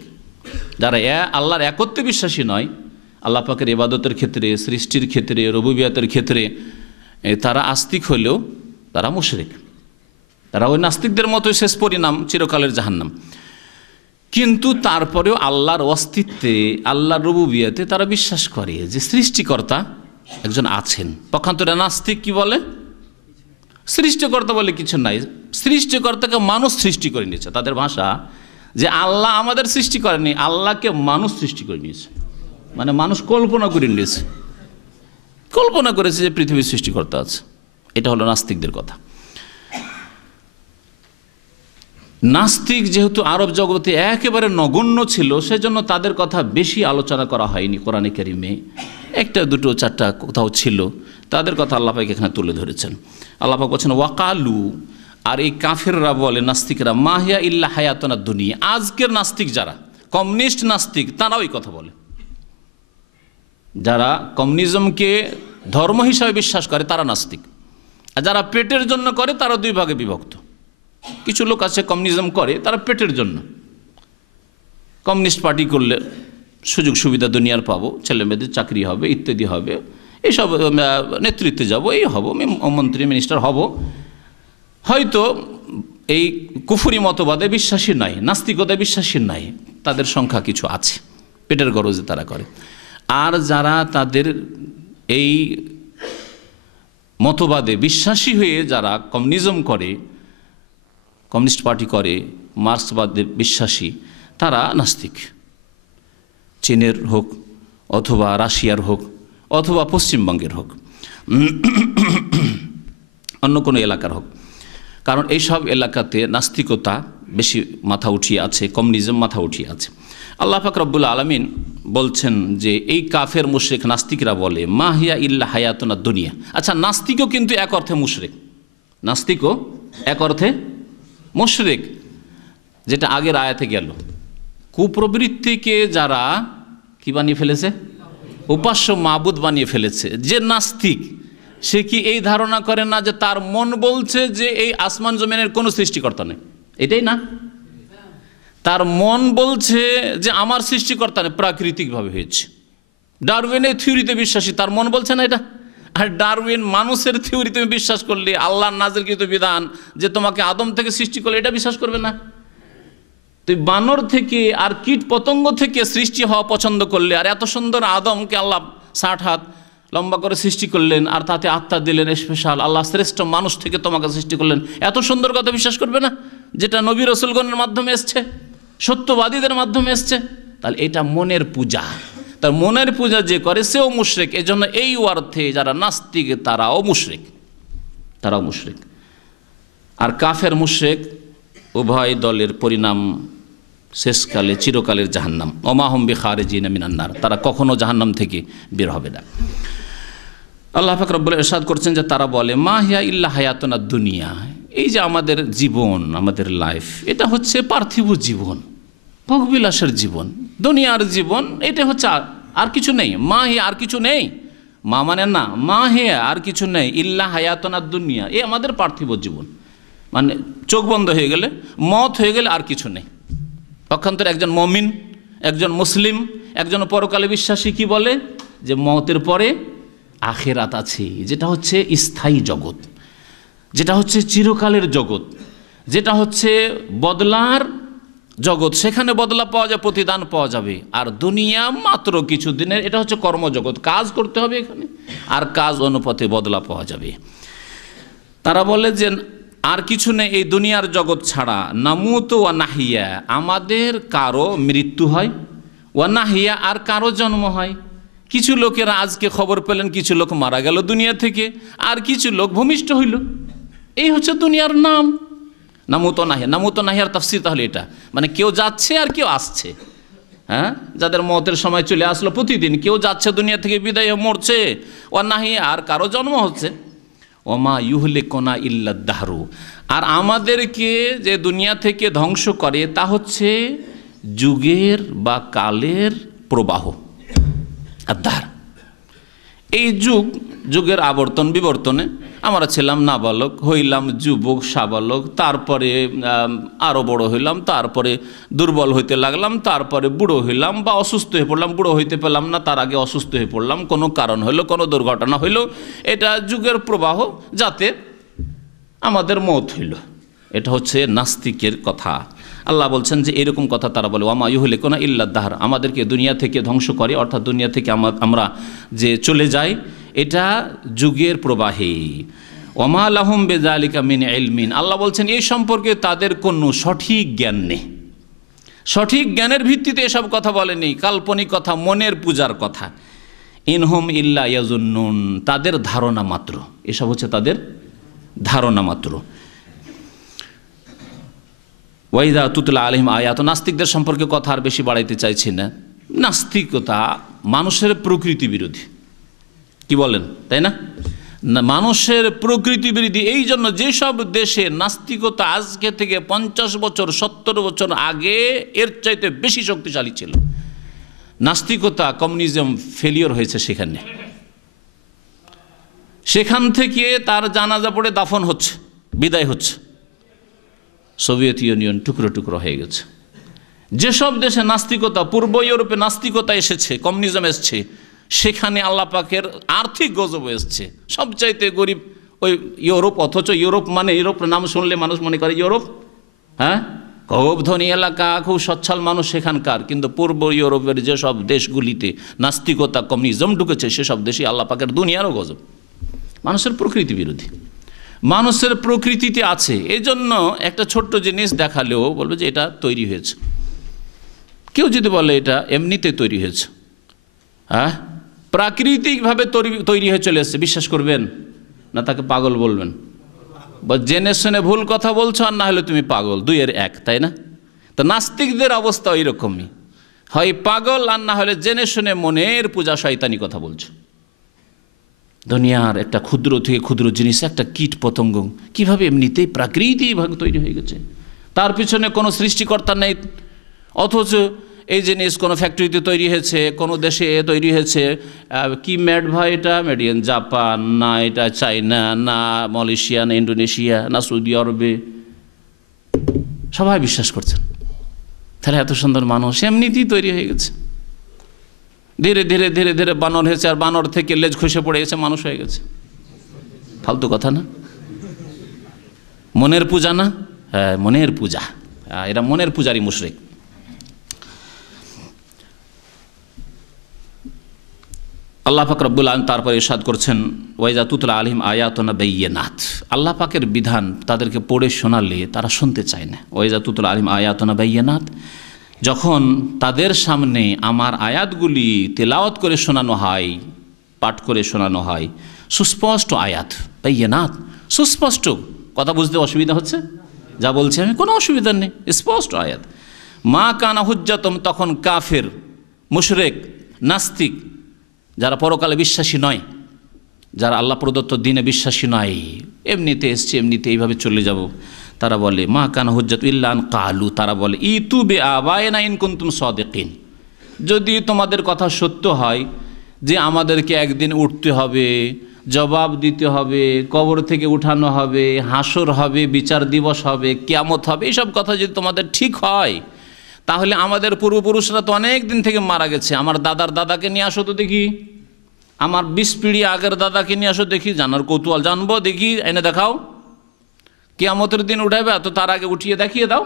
যারা আল্লাহর একত্বে বিশ্বাসী নয়, আল্লাহ পাকের ইবাদতের ক্ষেত্রে, সৃষ্টির ক্ষেত্রে, রুবুবিয়াতের ক্ষেত্রে, তারা আস্তিক হলেও তারা মুশরিক। তারা ওই নাস্তিকদের মতোই শেষ পরিণাম চিরকালের জাহান্নাম। কিন্তু তারপরেও আল্লাহর অস্তিত্বে, আল্লাহর রুবুবিয়াতে তারা বিশ্বাস করে যে সৃষ্টিকর্তা একজন আছেন। পক্ষান্তরে নাস্তিক কি বলে? সৃষ্টিকর্তা বলে কিছু নাই, সৃষ্টিকর্তাকে মানুষ সৃষ্টি করে নিয়েছে। তাদের ভাষা যে আল্লাহ আমাদের সৃষ্টি করেনি, আল্লাহকে মানুষ সৃষ্টি করে নিয়েছে। মানে মানুষ কল্পনা করে নিয়েছে, কল্পনা করেছে যে পৃথিবীর সৃষ্টিকর্তা আছে। এটা হলো নাস্তিকদের কথা। নাস্তিক যেহেতু আরব জগতে একেবারে নগণ্য ছিল, সেজন্য তাদের কথা বেশি আলোচনা করা হয়নি কোরআনে কারিমে। একটা দুটো চারটা কোথাও ছিল, তাদের কথা আল্লাহ পাক এখানে তুলে ধরেছেন। আল্লাহ পাক বলছেন ওয়াকালু, আর এই কাফেররা বলে, নাস্তিকরা, মাহিয়া ইল্লা হায়াতুনা দুনিয়া। আজকের নাস্তিক যারা কমিউনিস্ট নাস্তিক, তারাও এই কথা বলে। যারা কমিউনিজমকে ধর্ম হিসাবে বিশ্বাস করে তারা নাস্তিক, আর যারা পেটের জন্য করে তারা দুই ভাগে বিভক্ত। কিছু লোক আছে কমিউনিজম করে তারা পেটের জন্য, কমিউনিস্ট পার্টি করলে সুযোগ সুবিধা দুনিয়ার পাবো, ছেলে মেয়েদের চাকরি হবে, ইত্যাদি হবে, এইসব নেতৃত্বে যাব, এই হব, মন্ত্রী মিনিস্টার হব। হয়তো এই কুফরি মতবাদে বিশ্বাসী নাই, নাস্তিকতায় বিশ্বাসী নাই, তাদের সংখ্যা কিছু আছে, পেটের গরজে তারা করে। আর যারা তাদের এই মতবাদে বিশ্বাসী হয়ে যারা কমিউনিজম করে, কমিউনিস্ট পার্টি করে, মার্ক্সবাদে বিশ্বাসী, তারা নাস্তিক। চীনের হোক, অথবা রাশিয়ার হোক, অথবা পশ্চিমবঙ্গের হোক, অন্য কোনো এলাকার হোক। কারণ এইসব এলাকাতে নাস্তিকতা বেশি মাথা উঠিয়ে আছে, কমিউনিজম মাথা উঠিয়ে আছে। আল্লাহ পাক রব্বুল আলামিন বলছেন যে এই কাফের মুশরিক নাস্তিকরা বলে মাহিয়া ইল্লা হায়াতুনা দুনিয়া। আচ্ছা, নাস্তিকও কিন্তু এক অর্থে মুশরিক, নাস্তিকও এক অর্থে মুশরিক, যেটা আগের আয়াতে গেল। কুপ্রবৃত্তিকে যারা কি বানিয়ে ফেলেছে? উপাস্য মাবুদ বানিয়ে ফেলেছে। যে নাস্তিক সে কি এই ধারণা করে না যে তার মন বলছে যে এই আসমান জমিনের কোনো সৃষ্টিকর্তা নেই? এটাই না, তার মন বলছে যে আমার সৃষ্টিকর্তা নেই, প্রাকৃতিকভাবে হয়েছে। ডারউইনের থিওরিতে বিশ্বাসী, তার মন বলছে না এটা। আর ডারউইন মানুষের থিওরি তুমি বিশ্বাস করলে, আল্লাহর নাযিলকৃত বিধান যে তোমাকে আদম থেকে সৃষ্টি করলে, এটা বিশ্বাস করবে না? তুই বানর থেকে আর কীট পতঙ্গ থেকে সৃষ্টি হওয়া পছন্দ করলে, আর এত সুন্দর আদমকে আল্লাহ 60 হাত লম্বা করে সৃষ্টি করলেন, আর তাতে আত্মা দিলেন স্পেশাল, আল্লাহ শ্রেষ্ঠ মানুষ থেকে তোমাকে সৃষ্টি করলেন, এত সুন্দর কথা বিশ্বাস করবে না? যেটা নবী রাসূলগণের মাধ্যমে এসছে, সত্যবাদীদের মাধ্যমে এসছে। তাহলে এটা মনের পূজা। তার মনের পূজা যে করে সেও মুশরিক। এজন্য এই অর্থে যারা নাস্তিক তারাও মুশরিক, তারাও মুশরিক। আর কাফের মুশরিক উভয় দলের পরিণাম শেষকালে চিরকালের জাহান্নাম। ওমা হুম বিখারিজিন মিনান নার, তারা কখনো জাহান্নাম থেকে বের হবে না। আল্লাহ পাক রব্বুল ইরশাদ করছেন যে তারা বলে মাহিয়া ইল্লা হায়াতুনা দুনিয়া, এই যে আমাদের জীবন, আমাদের লাইফ, এটা হচ্ছে পার্থিব জীবন, ভোগবিলাসের জীবন, দুনিয়ার জীবন, এটা হচ্ছে আর কিছু নেই। মা হে আর কিছু নেই, মা মানে না, মা হে আর কিছু নেই, ইল্লা হায়াতুনা দুনিয়া, এই আমাদের পার্থিব জীবন। মানে চোখ বন্ধ হয়ে গেলে, মত হয়ে গেলে আর কিছু নেই। পক্ষান্তরে একজন মুমিন, একজন মুসলিম, একজন পরকালে বিশ্বাসী কি বলে? যে মতের পরে আখিরাত আছে, যেটা হচ্ছে স্থায়ী জগৎ, যেটা হচ্ছে চিরকালের জগৎ, যেটা হচ্ছে বদলার জগৎ, সেখানে বদলা পাওয়া যায়, প্রতিদান পাওয়া যাবে। আর দুনিয়া মাত্র কিছু দিনের, এটা হচ্ছে কর্মজগৎ, কাজ করতে হবে এখানে, আর কাজ অনুপাতে বদলা পাওয়া যাবে। তারা বলে যে আর কিছু নেই এই দুনিয়ার জগৎ ছাড়া, নামুত ওয়া নাহিয়া, আমাদের কারো মৃত্যু হয়, ওয়া নাহিয়া, আর কারো জন্ম হয়। কিছু লোকেরা আজকে খবর পেলেন কিছু লোক মারা গেল দুনিয়া থেকে, আর কিছু লোক ভূমিষ্ঠ হইল। এই হচ্ছে দুনিয়ার নাম, নামুত নাহিয়া। নামুত নাহিয়ার তাফসীর তাহলে এটা, মানে কেউ যাচ্ছে আর কেউ আসছে। হ্যাঁ, যাদের মতের সময় চলে আসলো, প্রতিদিন কেউ যাচ্ছে দুনিয়া থেকে, বিদায় হয়ে মরছে। ওয়া নাহিয়া, আর কারো জন্ম হচ্ছে। ওমা ইউহলিকুনা ইল্লা দাহরু, আর আমাদেরকে যে দুনিয়া থেকে ধ্বংস করে তা হচ্ছে যুগের বা কালের প্রবাহ। আদার, এই যুগের আবর্তন বিবর্তনে আমরা ছিলাম নাবালক, হইলাম যুবক সাবালক, তারপরে আরও বড় হইলাম, তারপরে দুর্বল হইতে লাগলাম, তারপরে বুড়ো হইলাম বা অসুস্থ হয়ে পড়লাম। বুড়ো হইতে পেলাম না, তার আগে অসুস্থ হয়ে পড়লাম, কোনো কারণ হইলো, কোনো দুর্ঘটনা হইল, এটা যুগের প্রবাহ, যাতে আমাদের মওত হইল। এটা হচ্ছে নাস্তিকের কথা। আল্লাহ বলছেন যে এরকম কথা তারা বলে, ওয়ামা ইউহলিকুনা ইল্লা দাহর, আমাদেরকে দুনিয়া থেকে ধ্বংস করে, অর্থাৎ দুনিয়া থেকে আমরা যে চলে যাই, এটা যুগের প্রবাহে। ওমা লাহুম বিযালিকা মিন ইলমিন, আল্লাহ বলছেন এই সম্পর্কে তাদের কোনো সঠিক জ্ঞান নেই। সঠিক জ্ঞানের ভিত্তিতে এসব কথা বলেনি, কাল্পনিক কথা, মনের পূজার কথা। ইনহুম ইল্লা ইয়াজুন্নুন, তাদের ধারণা মাত্র, এসব হচ্ছে তাদের ধারণা মাত্র। ওয়াইদা তুতলা আলাইহিম আয়াত, নাস্তিকদের সম্পর্কে কথা আর বেশি বাড়াইতে চাইছি না। নাস্তিকতা মানুষের প্রকৃতি বিরোধী, কি বলেন, তাই না? মানুষের প্রকৃতি বিরোধী। এই জন্য যেসব দেশে নাস্তিকতা আজকে থেকে 50 বছর 70 বছর আগে এর চাইতে বেশি শক্তিশালী ছিল, নাস্তিকতা কমিউনিজম ফেলিওর হয়েছে, সেখান থেকে তার জানাজা পড়ে দাফন হচ্ছে, বিদায় হচ্ছে। সোভিয়েত ইউনিয়ন টুকরো টুকরো হয়ে গেছে। যেসব দেশে নাস্তিকতা, পূর্ব ইউরোপে নাস্তিকতা এসেছে, কমিউনিজম এসছে, সেখানে আল্লাহ পাকের আর্থিক গজব এসছে। সবচাইতে গরিব ওই ইউরোপ, অথচ ইউরোপ মানে, ইউরোপের নাম শুনলে মানুষ মনে করে ইউরোপ, হ্যাঁ, খুব ধনী এলাকা, খুব সচ্ছল মানুষ সেখানকার। কিন্তু পূর্ব ইউরোপের যেসব দেশগুলিতে নাস্তিকতা কমিউনিজম ঢুকেছে, সেসব দেশে আল্লাহ পাকের দুনিয়ারও গজব। মানুষের প্রকৃতি বিরোধী, মানুষের প্রকৃতিতে আছে। এই জন্য একটা ছোট্ট জিনিস দেখালেও বলবে যে এটা তৈরি হয়েছে। কেউ যদি বলে এটা এমনিতে তৈরি হয়েছে, হ্যাঁ, প্রাকৃতিকভাবে তৈরি হয়ে চলে এসছে, বিশ্বাস করবেন না তাকে পাগল বলবেন? বা জেনে শুনে ভুল কথা বলছো, আর না হলে তুমি পাগল, দুইয়ের এক, তাই না? তো নাস্তিকদের অবস্থা ওই রকমই, হয় পাগল আর না হলে জেনে শুনে মনের পূজা শয়তানি কথা বলছো। দুনিয়ার একটা ক্ষুদ্র থেকে ক্ষুদ্র জিনিস, একটা কীট পতঙ্গ কীভাবে এমনিতেই প্রাকৃতিকভাবে তৈরি হয়ে গেছে, তার পিছনে কোনো সৃষ্টিকর্তা নেই। অথচ এই জিনিস কোনো ফ্যাক্টরিতে তৈরি হয়েছে, কোনো দেশে তৈরি হয়েছে। কি মেড ভাই, এটা মেড ইন জাপান, না এটা চায়না, না মালয়েশিয়া, না ইন্ডোনেশিয়া, না সৌদি আরবে, সবাই বিশ্বাস করছেন। তাহলে এত সুন্দর মানুষ এমনিতেই তৈরি হয়ে গেছে। ধীরে ধীরে ধীরে ধীরে বানর হয়েছে, আর বানর থেকে লেজ খসে পড়ে গেছে, মানুষ হয়ে গেছে। ফালতু কথা না? মনের পূজা না? হ্যাঁ, মনের পূজা। এরা মনের পূজারই মুশরিক। আল্লাহ পাক রব্বুল আলামিন তারপরে ইরশাদ করছেন, ওয়াইজা তুতলা আলাইহিম আয়াতুনা বাইয়িনাত, আল্লাহ পাকের বিধান তাদেরকে পড়ে শোনালে তারা শুনতে চায় না। ওয়াইজা তুতলা আলাইহিম আয়াতুনা বাইয়িনাত, যখন তাদের সামনে আমার আয়াতগুলি তেলাওয়াত করে শোনানো হয়, পাঠ করে শোনানো হয়, সুস্পষ্ট আয়াত, বাইয়িনাত, সুস্পষ্ট কথা, বুঝতে অসুবিধা হচ্ছে? যা বলছি আমি কোনো অসুবিধা নেই, স্পষ্ট আয়াত। মা কানা হুজ্জাতুম, তখন কাফের, মুশরিক, নাস্তিক, যারা পরকালে বিশ্বাসী নয়, যারা আল্লাহ প্রদত্ত দিনে বিশ্বাসী নয়, এমনিতে এসছে, এমনিতে এইভাবে চলে যাব, তারা বলে মা কানা হুজ্জাতু ইল্লা আন কালু, তারা বলে ইতু বিআবাইনা ইন কুনতুম সাদিকিন, যদি তোমাদের কথা সত্য হয় যে আমাদেরকে একদিন উঠতে হবে, জবাব দিতে হবে, কবর থেকে উঠানো হবে, হাসর হবে, বিচার দিবস হবে, কিয়ামত হবে, এইসব কথা যদি তোমাদের ঠিক হয়, তাহলে আমাদের পূর্বপুরুষরা তো অনেক দিন থেকে মারা গেছে। আমার দাদার দাদাকে নিয়ে আসো তো দেখি, আমার 20 পিঢ়ি আগের দাদাকে নিয়ে আসো দেখি, জানার কৌতূহল, জানবো, দেখি, এনে দেখাও, কিয়ামতের দিন উঠাবে, তো তার আগে উঠিয়ে দেখিয়ে দাও,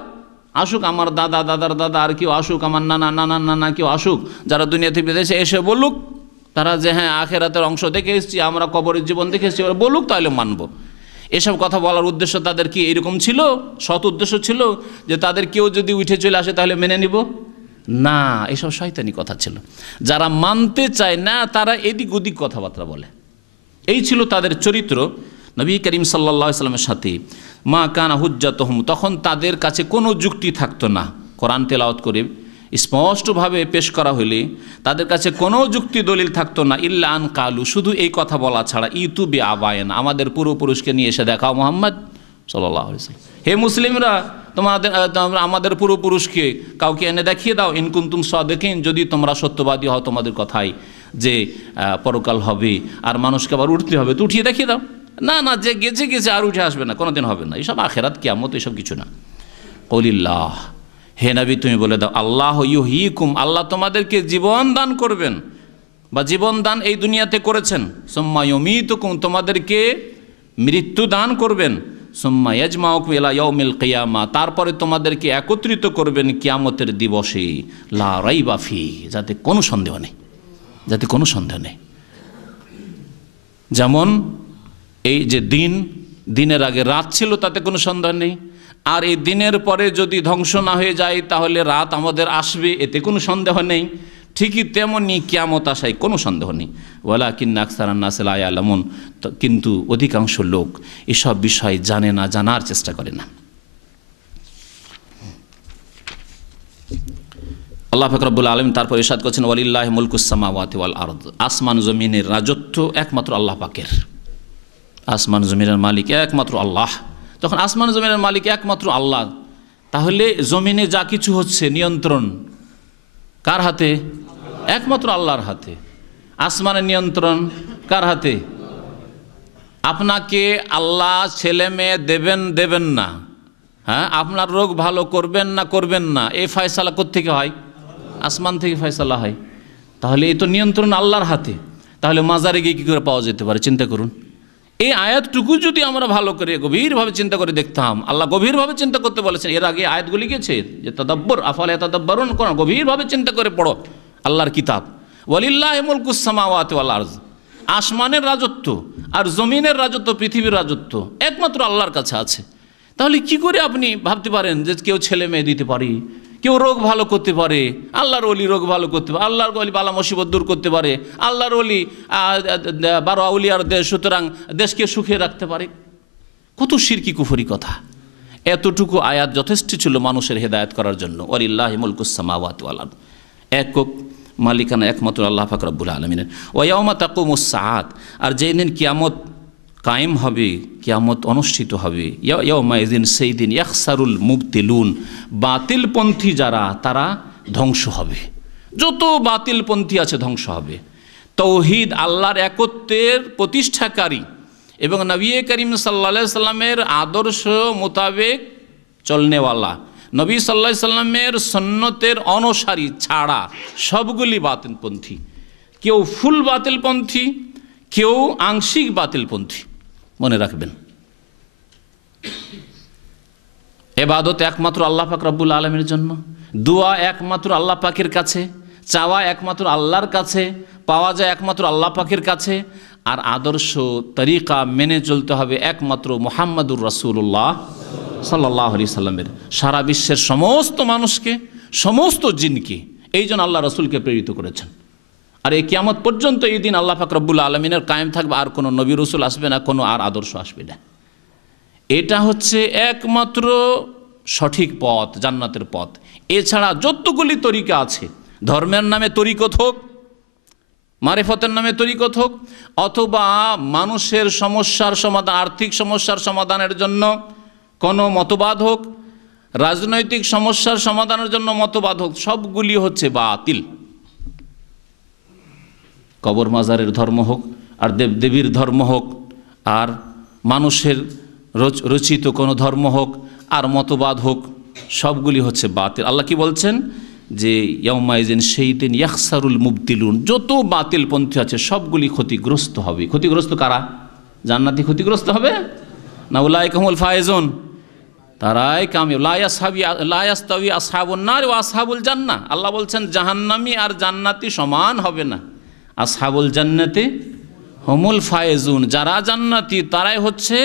আসুক, আমার দাদা, দাদার দাদা, আর কেউ আসুক, আমার নানা, নানার নানা কেউ আসুক, যারা দুনিয়া থেকে বিদেশে এসে বলুক তারা যে হ্যাঁ আখেরাতের অংশ দেখে এসেছি, আমরা কবরের জীবন দেখে এসেছি, ওরা বলুক, তাহলে মানব। এসব কথা বলার উদ্দেশ্য তাদের কি এরকম ছিল? সৎ উদ্দেশ্য ছিল যে তাদের কেউ যদি উঠে চলে আসে তাহলে মেনে নিব? না, এসব শয়তানি কথা ছিল। যারা মানতে চায় না তারা এদিক ওদিক কথাবার্তা বলে। এই ছিল তাদের চরিত্র। নবী করিম সাল্লাল্লাহু আলাইহি ওয়াসাল্লামের সাথে মা কানা হুজ্জাতুহুম, তখন তাদের কাছে কোনো যুক্তি থাকতো না। কোরআন তেলাওয়াত করে স্পষ্টভাবে পেশ করা হলে তাদের কাছে কোনো যুক্তি দলিল থাকতো না, ইল্লা আন কালু, শুধু এই কথা বলা ছাড়া, ইতু বি আবায়েন, আমাদের পূর্বপুরুষকে নিয়ে এসে দেখাও মুহাম্মদ সাল্লাল্লাহু আলাইহি ওয়াসাল্লাম, হে মুসলিমরা আমাদের পূর্বপুরুষকে কাউকে এনে দেখিয়ে দাও, ইন কুনতুম সাদিকিন, যদি তোমরা সত্যবাদী হও তোমাদের কথাই যে পরকাল হবে আর মানুষকে আবার উঠতে হবে, তো উঠিয়ে দেখিয়ে দাও। না না, যে গেছে গেছে, আর উঠে আসবে না, কোনোদিন হবে না, এসব আখেরাত কিয়ামত এসব কিছু না। কলিল্লাহ, হে নবী তুমি বলে দাও, আল্লাহ ইউহয়িকুম, আল্লাহ তোমাদেরকে জীবন দান করবেন বা জীবন দান এই দুনিয়াতে করেছেন, সুম্মা ইউমীতুকুম, তোমাদেরকে মৃত্যু দান করবেন, সুম্মা ইয়াজমাউকুম ইলা ইয়াউমিল কিয়ামা, তারপরে তোমাদেরকে একত্রিত করবেন কিয়ামতের দিবসে, লা রাইবা ফি, যাতে কোনো সন্দেহ নেই, যাতে কোনো সন্দেহ নেই। যেমন এই যে দিনের আগে রাত ছিল, তাতে কোনো সন্দেহ নেই, আর এই দিনের পরে যদি ধ্বংস না হয়ে যায় তাহলে রাত আমাদের আসবে, এতে কোনো সন্দেহ নেই। ঠিকই তেমনি কিয়ামত আসায় কোনো সন্দেহ নেই। ওয়ালাকিন্না আকসারান নাস লা ইয়ালামুন, কিন্তু অধিকাংশ লোক এসব বিষয় জানে না, জানার চেষ্টা করে না। আল্লাহ পাক রব্বুল আলামিন তারপর ইরশাদ করেছেন, ওয়ালিল্লাহি মুলকুস সামাওয়াতি ওয়াল আরদ, আসমান জমিনের রাজত্ব একমাত্র আল্লাহ পাকের। আসমান জমিনের মালিক একমাত্র আল্লাহ। তখন আসমান জমিনের মালিক একমাত্র আল্লাহ, তাহলে জমিনে যা কিছু হচ্ছে নিয়ন্ত্রণ কার হাতে? একমাত্র আল্লাহর হাতে। আসমানের নিয়ন্ত্রণ কার হাতে? আপনাকে আল্লাহ ছেলে মেয়ে দেবেন না, হ্যাঁ, আপনার রোগ ভালো করবেন না করবেন না, এই ফয়সালা কোত্থেকে হয়? আসমান থেকে ফয়সালা হয়। তাহলে এই তো নিয়ন্ত্রণ আল্লাহর হাতে। তাহলে মাজারে গিয়ে কী করে পাওয়া যেতে পারে? চিন্তা করুন। এই আয়াতটুকু যদি আমরা ভালো করে গভীরভাবে চিন্তা করে দেখতাম, আল্লাহ গভীরভাবে চিন্তা করতে বলেছেন। এর আগে আয়াতগুলি গেছে যে তাদাব্বুর, আফালা তাদাব্বারুন, কোরআন গভীরভাবে চিন্তা করে পড়ো আল্লাহর কিতাব। ওয়ালিল্লাহি মুলকুস সামাওয়াতি ওয়াল আরদ, আসমানের রাজত্ব আর জমিনের রাজত্ব, পৃথিবীর রাজত্ব একমাত্র আল্লাহর কাছে আছে। তাহলে কি করে আপনি ভাবতে পারেন যে কেউ ছেলে মেয়ে দিতে পারে, কেউ রোগ ভালো করতে পারে, আল্লাহর ওলি রোগ ভালো করতে পারে, আল্লাহর ওলি বালা মুসিবত দূর করতে পারে, আল্লাহর ওলি 12 আউলিয়ার দেশ, সুতরাং দেশকে সুখে রাখতে পারে? কত শিরকি কুফরি কথা। এতটুকু আয়াত যথেষ্ট ছিল মানুষের হেদায়েত করার জন্য। ওয়ালিল্লাহি মুলকুস সামাওয়াতি ওয়াল আরদ, একক মালিকানা একমাত্র আল্লাহ পাক রব্বুল আলামিনের। ওয়া ইয়াউমা তাকুমুস সাআত, আর যেই দিন কিয়ামত কায়েম হবে, কিয়ামত অনুষ্ঠিত হবে, ইয়াউমাইযিন, সেই দিন ইয়াখসারুল মুবতিলুন, বাতিলপন্থী যারা তারা ধ্বংস হবে। যত বাতিলপন্থী আছে ধ্বংস হবে। তৌহিদ, আল্লাহর একত্বের প্রতিষ্ঠাকারী এবং নবী করিম সাল্লাল্লাহু আলাইহি সাল্লামের আদর্শ মোতাবেক চলনেওয়ালা, নবী সাল্লাল্লাহু আলাইহি সাল্লামের সুন্নতের অনুসারী ছাড়া সবগুলি বাতিলপন্থী। কেউ ফুল বাতিলপন্থী, কেউ আংশিক বাতিলপন্থী। মনে রাখবেন, ইবাদত একমাত্র আল্লাহ পাক রব্বুল আলামিনের জন্য, দোয়া একমাত্র আল্লাহ পাকের কাছে, চাওয়া একমাত্র আল্লাহর কাছে, পাওয়া যায় একমাত্র আল্লাহ পাকের কাছে, আর আদর্শ তরিকা মেনে চলতে হবে একমাত্র মুহাম্মাদুর রাসূলুল্লাহ সাল্লাল্লাহু আলাইহি সাল্লামের। সারা বিশ্বের সমস্ত মানুষকে, সমস্ত জিনকে এই জন্য আল্লাহ রাসূলকে প্রেরিত করেছেন। আর এই কিয়ামত পর্যন্ত এই দিন আল্লাহ পাক রব্বুল আলামিনের কায়েম থাকবে, আর কোনো নবী রাসূল আসবে না, কোনো আর আদর্শ আসবে না। এটা হচ্ছে একমাত্র সঠিক পথ, জান্নাতের পথ। এছাড়া যতগুলি তরিকা আছে, ধর্মের নামে তরিকত হোক, মারিফতের নামে তরিকত হোক, অথবা মানুষের সমস্যার সমাধান, আর্থিক সমস্যার সমাধানের জন্য কোনো মতবাদ হোক, রাজনৈতিক সমস্যার সমাধানের জন্য মতবাদ হোক, সবগুলি হচ্ছে বাতিল। কবর মাজারের ধর্ম হোক, আর দেবদেবীর ধর্ম হোক, আর মানুষের রচিত কোনো ধর্ম হোক, আর মতবাদ হোক, সবগুলি হচ্ছে বাতিল। আল্লাহ কি বলছেন? যে ইয়াউমাইযিন, সেই দিন ইয়াখসারুল মুবতিলুন, যত বাতিলপন্থী আছে সবগুলি ক্ষতিগ্রস্ত হবে। ক্ষতিগ্রস্ত কারা? জান্নাতি ক্ষতিগ্রস্ত হবে না উলাইকা হুমুল ফায়েজুন? তারাই কামিয়াব। লা ইয়াস্তাওয়ি আসহাবুন নার ওয়া আসহাবুল জান্নাহ, আল্লাহ বলছেন জাহান্নামী আর জান্নাতি সমান হবে না। আসহাবুল জান্নাতি হুমুল ফায়েজুন, যারা জান্নাতি তারাই হচ্ছে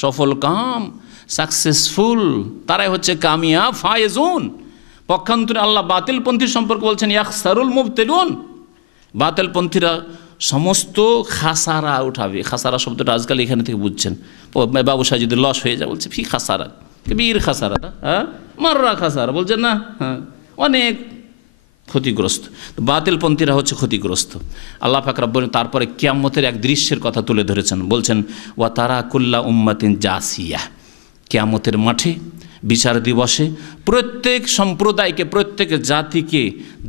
সফল কাম, সাকসেসফুল, তারাই হচ্ছে কামিয়াব, ফায়েজুন। পক্ষান্তরে আল্লাহ বাতিলপন্থী সম্পর্কে বলছেন ইয়াখসারুল মুবতিলুন, বাতিলপন্থীরা সমস্ত খাসারা উঠাবে। খাসারা শব্দটা আজকাল এখানে থেকে বুঝছেন, ব্যবসায় যদি লস হয়ে যায় বলছে ফি খাসারা, বীর খাসারাটা, হ্যাঁ মাররা খাসারা বলছেন না, হ্যাঁ অনেক ক্ষতিগ্রস্ত। বাতিলপন্থীরা হচ্ছে ক্ষতিগ্রস্ত। আল্লাহ পাক রব্বুল তারপরে কিয়ামতের এক দৃশ্যের কথা তুলে ধরেছেন, বলছেন ওয়া তারা কুল্লা উম্মাতিন জাসিয়া, কিয়ামতের মাঠে বিচার দিবসে প্রত্যেক সম্প্রদায়কে, প্রত্যেক জাতিকে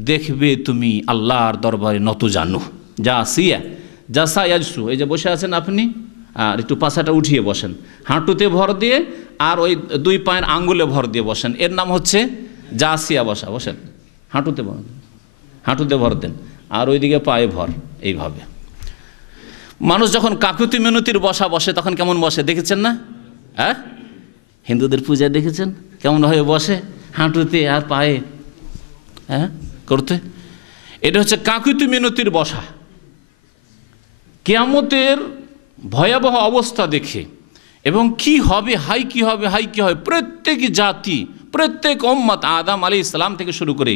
দেখবে তুমি আল্লাহর দরবারে নত জানো। জাসিয়া, জাসা ইয়াজসু, এই যে বসে আছেন আপনি, আর একটু পাছাটা উঠিয়ে বসেন, হাঁটুতে ভর দিয়ে আর ওই দুই পায়ের আঙ্গুলে ভর দিয়ে বসেন, এর নাম হচ্ছে জাসিয়া বসা। বসেন, হাঁটুতে ভর, হাঁটুতে ভর দেন আর ওইদিকে পায়ে ভর, এইভাবে। মানুষ যখন কাকুতি মিনতির বসা বসে তখন কেমন বসে দেখেছেন না? হ্যাঁ, হিন্দুদের পূজায় দেখেছেন কেমন হয়ে বসে, হাঁটুতে আর পায়ে, হ্যাঁ করতে। এটা হচ্ছে কাকুতি মিনতির বসা। কিয়ামতের ভয়াবহ অবস্থা দেখে এবং কি হবে, হাই কি হবে, হাই কি হবে, প্রত্যেক জাতি, প্রত্যেক উম্মত, আদম আলাইহিস সালাম থেকে শুরু করে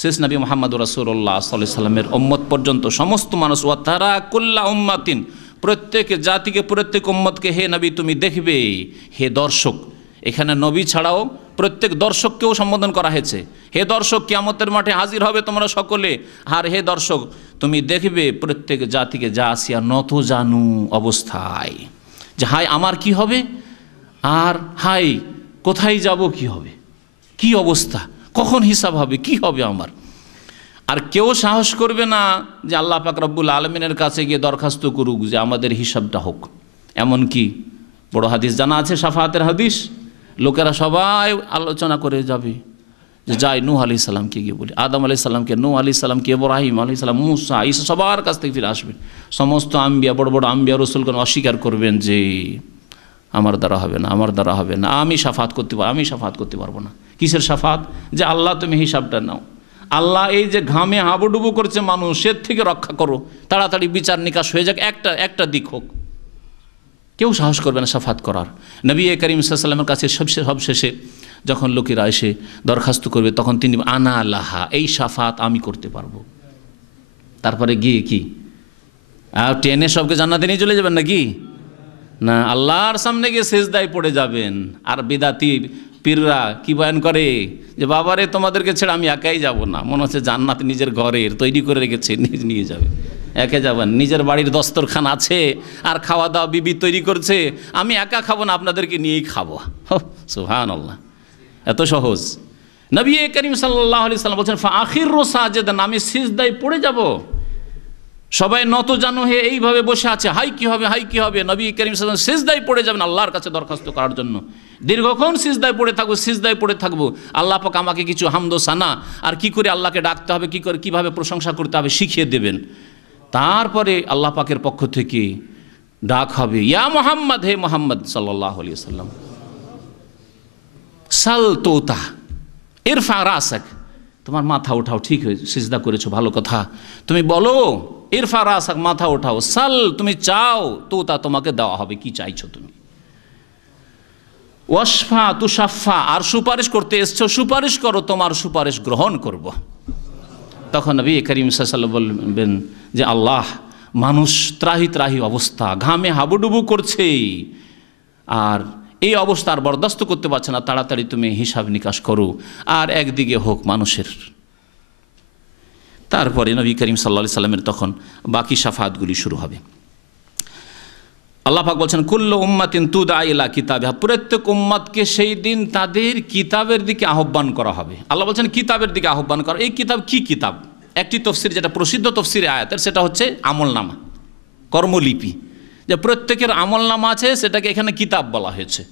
শেষ নবী মুহাম্মদ রাসূলুল্লাহ সাল্লাল্লাহু আলাইহি সাল্লামের উম্মত পর্যন্ত সমস্ত মানুষ, ওয়া তারা কুল্লা উম্মাতিন, প্রত্যেক জাতিকে, প্রত্যেক উম্মতকে হে নবী তুমি দেখবে, হে দর্শক। এখানে নবী ছাড়াও প্রত্যেক দর্শককেও সম্বোধন করা হয়েছে, হে দর্শক কিয়ামতের মাঠে হাজির হবে তোমরা সকলে, আর হে দর্শক তুমি দেখবে প্রত্যেক জাতিকে যা আসিয়া নত জানু অবস্থায়, যে হাই আমার কি হবে, আর হাই কোথায় যাব, কি হবে, কি অবস্থা, কখন হিসাব হবে, কি হবে আমার। আর কেউ সাহস করবে না যে আল্লাহ পাক রব্বুল আলমিনের কাছে গিয়ে দরখাস্ত করুক যে আমাদের হিসাবটা হোক। এমন কি বড় হাদিস জানা আছে, শাফাআতের হাদিস, লোকেরা সবাই আলোচনা করে যাবে যে যাই নূহ আলাইহিস সালামকে গিয়ে বলি, আদম আলাইহিস সালামকে, নূহ আলাইহিস সালামকে, ইব্রাহিম আলাইহিস সালাম, মুসা, ঈসা, সবার কাছ থেকে ফিরে আসবেন। সমস্ত আম্বিয়া, বড় বড় আম্বিয়া রসুলগণ অস্বীকার করবেন যে আমার দ্বারা হবে না, আমার দ্বারা হবে না, আমি শাফাত করতে পারবো, আমি শাফাত করতে পারবো না। কিসের শাফাত? যে আল্লাহ তুমি হিসাবটা নাও, আল্লাহ এই যে ঘামে হাবুডুবু করছে মানুষের থেকে রক্ষা করো, তাড়াতাড়ি বিচার নিকাশ হয়ে যাক, একটা দিক হোক। কেউ সাহস করবে না শাফাত করার। নবী করিম সাল্লাল্লাহু আলাইহি ওয়াসাল্লামের কাছে সবশেষে যখন লোকেরা এসে দরখাস্ত করবে তখন তিনি আনা লাহা, এই শাফাত আমি করতে পারবো। তারপরে গিয়ে কি টেনে সবকে জান্নাতে নিয়ে চলে যাবেন নাকি? না, আল্লাহর সামনে গিয়ে সেজদায় পড়ে যাবেন। আর বিদাতি পীররা কি বয়ান করে যে বাবারে তোমাদেরকে ছেড়ে আমি একাই যাব না, মনে হচ্ছে জান্নাত নিজের ঘরের তৈরি করে রেখেছে, নিয়ে যাবে, একে যাবেন। নিজের বাড়ির দস্তরখান আছে আর খাওয়া দাওয়া বিবি তৈরি করছে, আমি একা খাবো না, আপনাদেরকে নিয়েই খাবো। সুবহানাল্লাহ, এত সহজ। নবী করিম সাল্লাল্লাহু আলাইহি সাল্লাম বলছেন ফাআখিরু সাজিদান, আমি সিজদায় পড়ে যাব। সবাই নত জানো হে এইভাবে বসে আছে, হাই কি হবে, হাই কি হবে। নবী করিম সাল্লাল্লাহু আলাইহি ওয়াসাল্লাম সিজদায় পড়ে যাবেন আল্লাহর কাছে দরখাস্ত করার জন্য। দীর্ঘক্ষণ সিজদায় পড়ে থাকবো। আল্লাহ পাক আমাকে কিছু হামদ সানা আর কি করে আল্লাহকে ডাকতে হবে, কি করে কিভাবে প্রশংসা করতে হবে শিখিয়ে দেবেন। তারপরে আল্লাহ পাকের পক্ষ থেকে ডাক হবে, ইয়া মুহাম্মদ, হে মুহাম্মদ সাল্লাল্লাহু আলাইহি ওয়াসাল্লাম, সাল তোতা ইরফা রাসাক, তোমার মাথা ওঠাও, ঠিক হয়ে সিজদা করেছো, ভালো কথা, তুমি বলো ইরফা রাসাক, মাথা ওঠাও, সাল তুমি চাও, তোতা তোমাকে দেওয়া হবে, কি চাইছো তুমি। ওয়াসফা তুশাফা, আর সুপারিশ করতে এসছো, সুপারিশ করো, তোমার সুপারিশ গ্রহণ করব। তখন নবী করিম সাল্লাল্লাহু আলাইহি ওয়াসাল্লাম বলবেন যে আল্লাহ, মানুষ ত্রাহি ত্রাহি অবস্থা, ঘামে হাবুডুবু করছে, আর এই অবস্থা আর বরদাস্ত করতে পারছে না, তাড়াতাড়ি তুমি হিসাব নিকাশ করো, আর একদিকে হোক মানুষের। তারপরে নবী করিম সাল্লাল্লাহু আলাইহি সাল্লামের তখন বাকি শাফাআতগুলি শুরু হবে। আল্লাহ পাক বলছেন কুল্লু উম্মাতিন তুদআ ইলা কিতাবিহা, প্রত্যেক উম্মতকে সেই দিন তাদের কিতাবের দিকে আহ্বান করা হবে। আল্লাহ বলছেন কিতাবের দিকে আহ্বান করা। এই কিতাব কি কিতাব? একটি তফসির, যেটা প্রসিদ্ধ তফসিরে আয়াতের, সেটা হচ্ছে আমলনামা, কর্মলিপি। যে প্রত্যেকের আমলনামা আছে সেটাকে এখানে কিতাব বলা হয়েছে।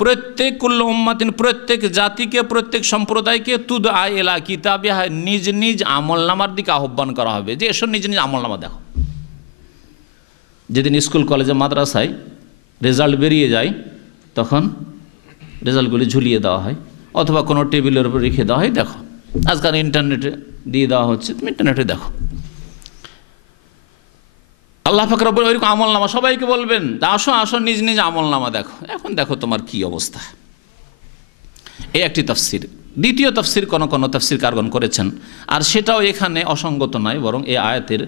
প্রত্যেক কুল্লু উম্মাতিন, প্রত্যেক জাতিকে, প্রত্যেক সম্প্রদায়কে তুদআ ইলা কিতাবিহা, নিজ নিজ আমলনামার দিকে আহ্বান করা হবে, যে এসব নিজ নিজ আমলনামা দেখো। যেদিন স্কুল কলেজে মাদ্রাসায় রেজাল্ট বেরিয়ে যায় তখন রেজাল্টগুলি ঝুলিয়ে দেওয়া হয় অথবা কোনো টেবিলের উপর রেখে দেওয়া হয়। দেখো আজকাল ইন্টারনেটে দিয়ে দেওয়া হচ্ছে, তুমি ইন্টারনেটে দেখো। আল্লাহ পাক রব্বুল ওইরকম আমলনামা সবাইকে বলবেন আসো আসো নিজ নিজ আমলনামা দেখো, এখন দেখো তোমার কি অবস্থা। এই একটি তাফসির। দ্বিতীয় তাফসির কোন কোন তাফসিরকারগণ করেছেন, আর সেটাও এখানে অসঙ্গত নয়, বরং এই আয়াতের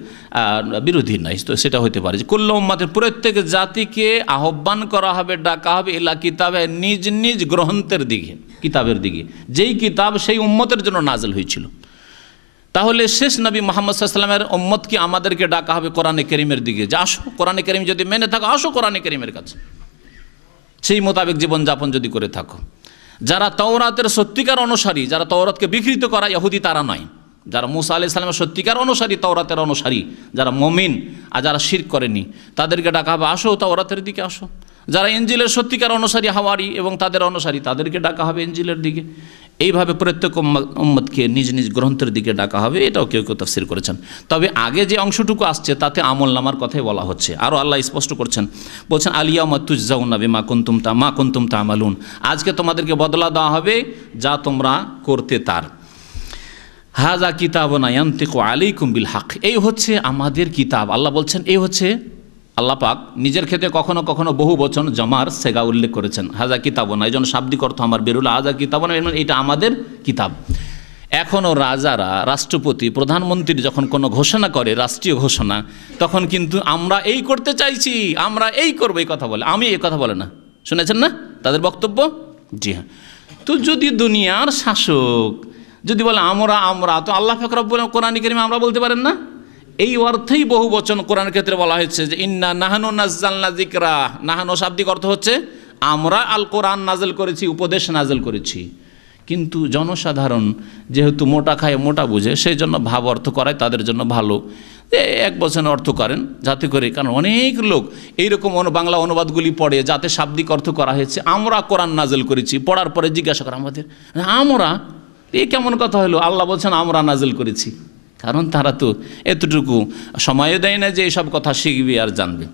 বিরোধী নয়। তো সেটা হতে পারে যে কুল্লু উম্মাতের প্রত্যেক জাতিকে আহ্বান করা হবে, ডাকা হবে ইলা কিতাবে, নিজ নিজ গ্রন্থের দিকে, কিতাবের দিকে, যেই কিতাব সেই উম্মতের জন্য নাজিল হয়েছিল। তাহলে শেষ নবী মুহাম্মদ সাল্লাল্লাহু আলাইহি ওয়াসাল্লামের উম্মতকে আমাদেরকে ডাকা হবে কোরআনে কারীমের দিকে, যে আসো কোরআনে কারীম যদি মেনে থাকো, আসো কোরআনে কারীমের কাছে, সেই মোতাবেক জীবনযাপন যদি করে থাকো। যারা তাওরাতের সত্যিকার অনুসারী, যারা তাওরাতকে বিকৃত করা ইহুদি তারা নয়, যারা মুসা আলাইহিস সালামের সত্যিকার অনুসারী, তাওরাতের অনুসারী, যারা মুমিন আর যারা শিরক করেনি, তাদেরকে ডাকা হবে আসো তাওরাতের দিকে আসো। যারা ইনজিলের সত্যিকার অনুসারী হাওয়ারি এবং তাদের অনুসারী, তাদেরকে ডাকা হবে ইনজিলের দিকে। এইভাবে প্রত্যেক উম্মতকে নিজ নিজ গ্রন্থের দিকে ডাকা হবে, এটাও কেউ কেউ তাফসীর করেছেন। তবে আগে যে অংশটুকু আসছে তাতে আমলনামার কথাই বলা হচ্ছে। আরও আল্লাহ স্পষ্ট করছেন, বলছেন আলিয়াউমা তুজজাউনা বিমা কুনতুম তা'মালুন, আজকে তোমাদেরকে বদলা দেওয়া হবে যা তোমরা করতে তার। হাযা কিতাবুনা ইয়ানতিকু আলাইকুম বিল হক, এই হচ্ছে আমাদের কিতাব। আল্লাহ বলছেন এই হচ্ছে, আল্লাহ পাক নিজের ক্ষেত্রে কখনো কখনো বহু বচন জমার সেগা উল্লেখ করেছেন। হাজা কিতাবনা, এই জন্য শাব্দিক অর্থ আমার বেরুল, হাজা কিতাবনা, এটা আমাদের কিতাব। এখনও রাজারা, রাষ্ট্রপতি, প্রধানমন্ত্রী যখন কোনো ঘোষণা করে, রাষ্ট্রীয় ঘোষণা, তখন কিন্তু আমরা এই করতে চাইছি, আমরা এই করবো, এই কথা বলে, আমি এই কথা বলে না, শুনেছেন না তাদের বক্তব্য? জি হ্যাঁ। তো যদি দুনিয়ার শাসক যদি বলে আমরা, তো আল্লাহ পাক রব্বুল কোরআন কারীমে আমরা বলতে পারেন না? এই অর্থেই বহু বচন কোরআনের ক্ষেত্রে বলা হয়েছে যে ইন্না নাহানু নাজ্জালনা যিকরা, নাহানু শাব্দিক অর্থ হচ্ছে আমরা আল কোরআন নাজেল করেছি, উপদেশ নাজেল করেছি। কিন্তু জনসাধারণ যেহেতু মোটা খায় মোটা বুঝে, সেই জন্য ভাব অর্থ করায় তাদের জন্য ভালো, এক বচনে অর্থ করেন যাতে করে, কারণ অনেক লোক এইরকম বাংলা অনুবাদগুলি পড়ে যাতে শাব্দিক অর্থ করা হয়েছে আমরা কোরআন নাজেল করেছি, পড়ার পরে জিজ্ঞাসা করা আমাদের আমরা, এই কেমন কথা হলো? আল্লাহ বলছেন আমরা নাজেল করেছি, কারণ তারা তো এতটুকু সময়ও দেয় না যে এইসব কথা শিখবে আর জানবে।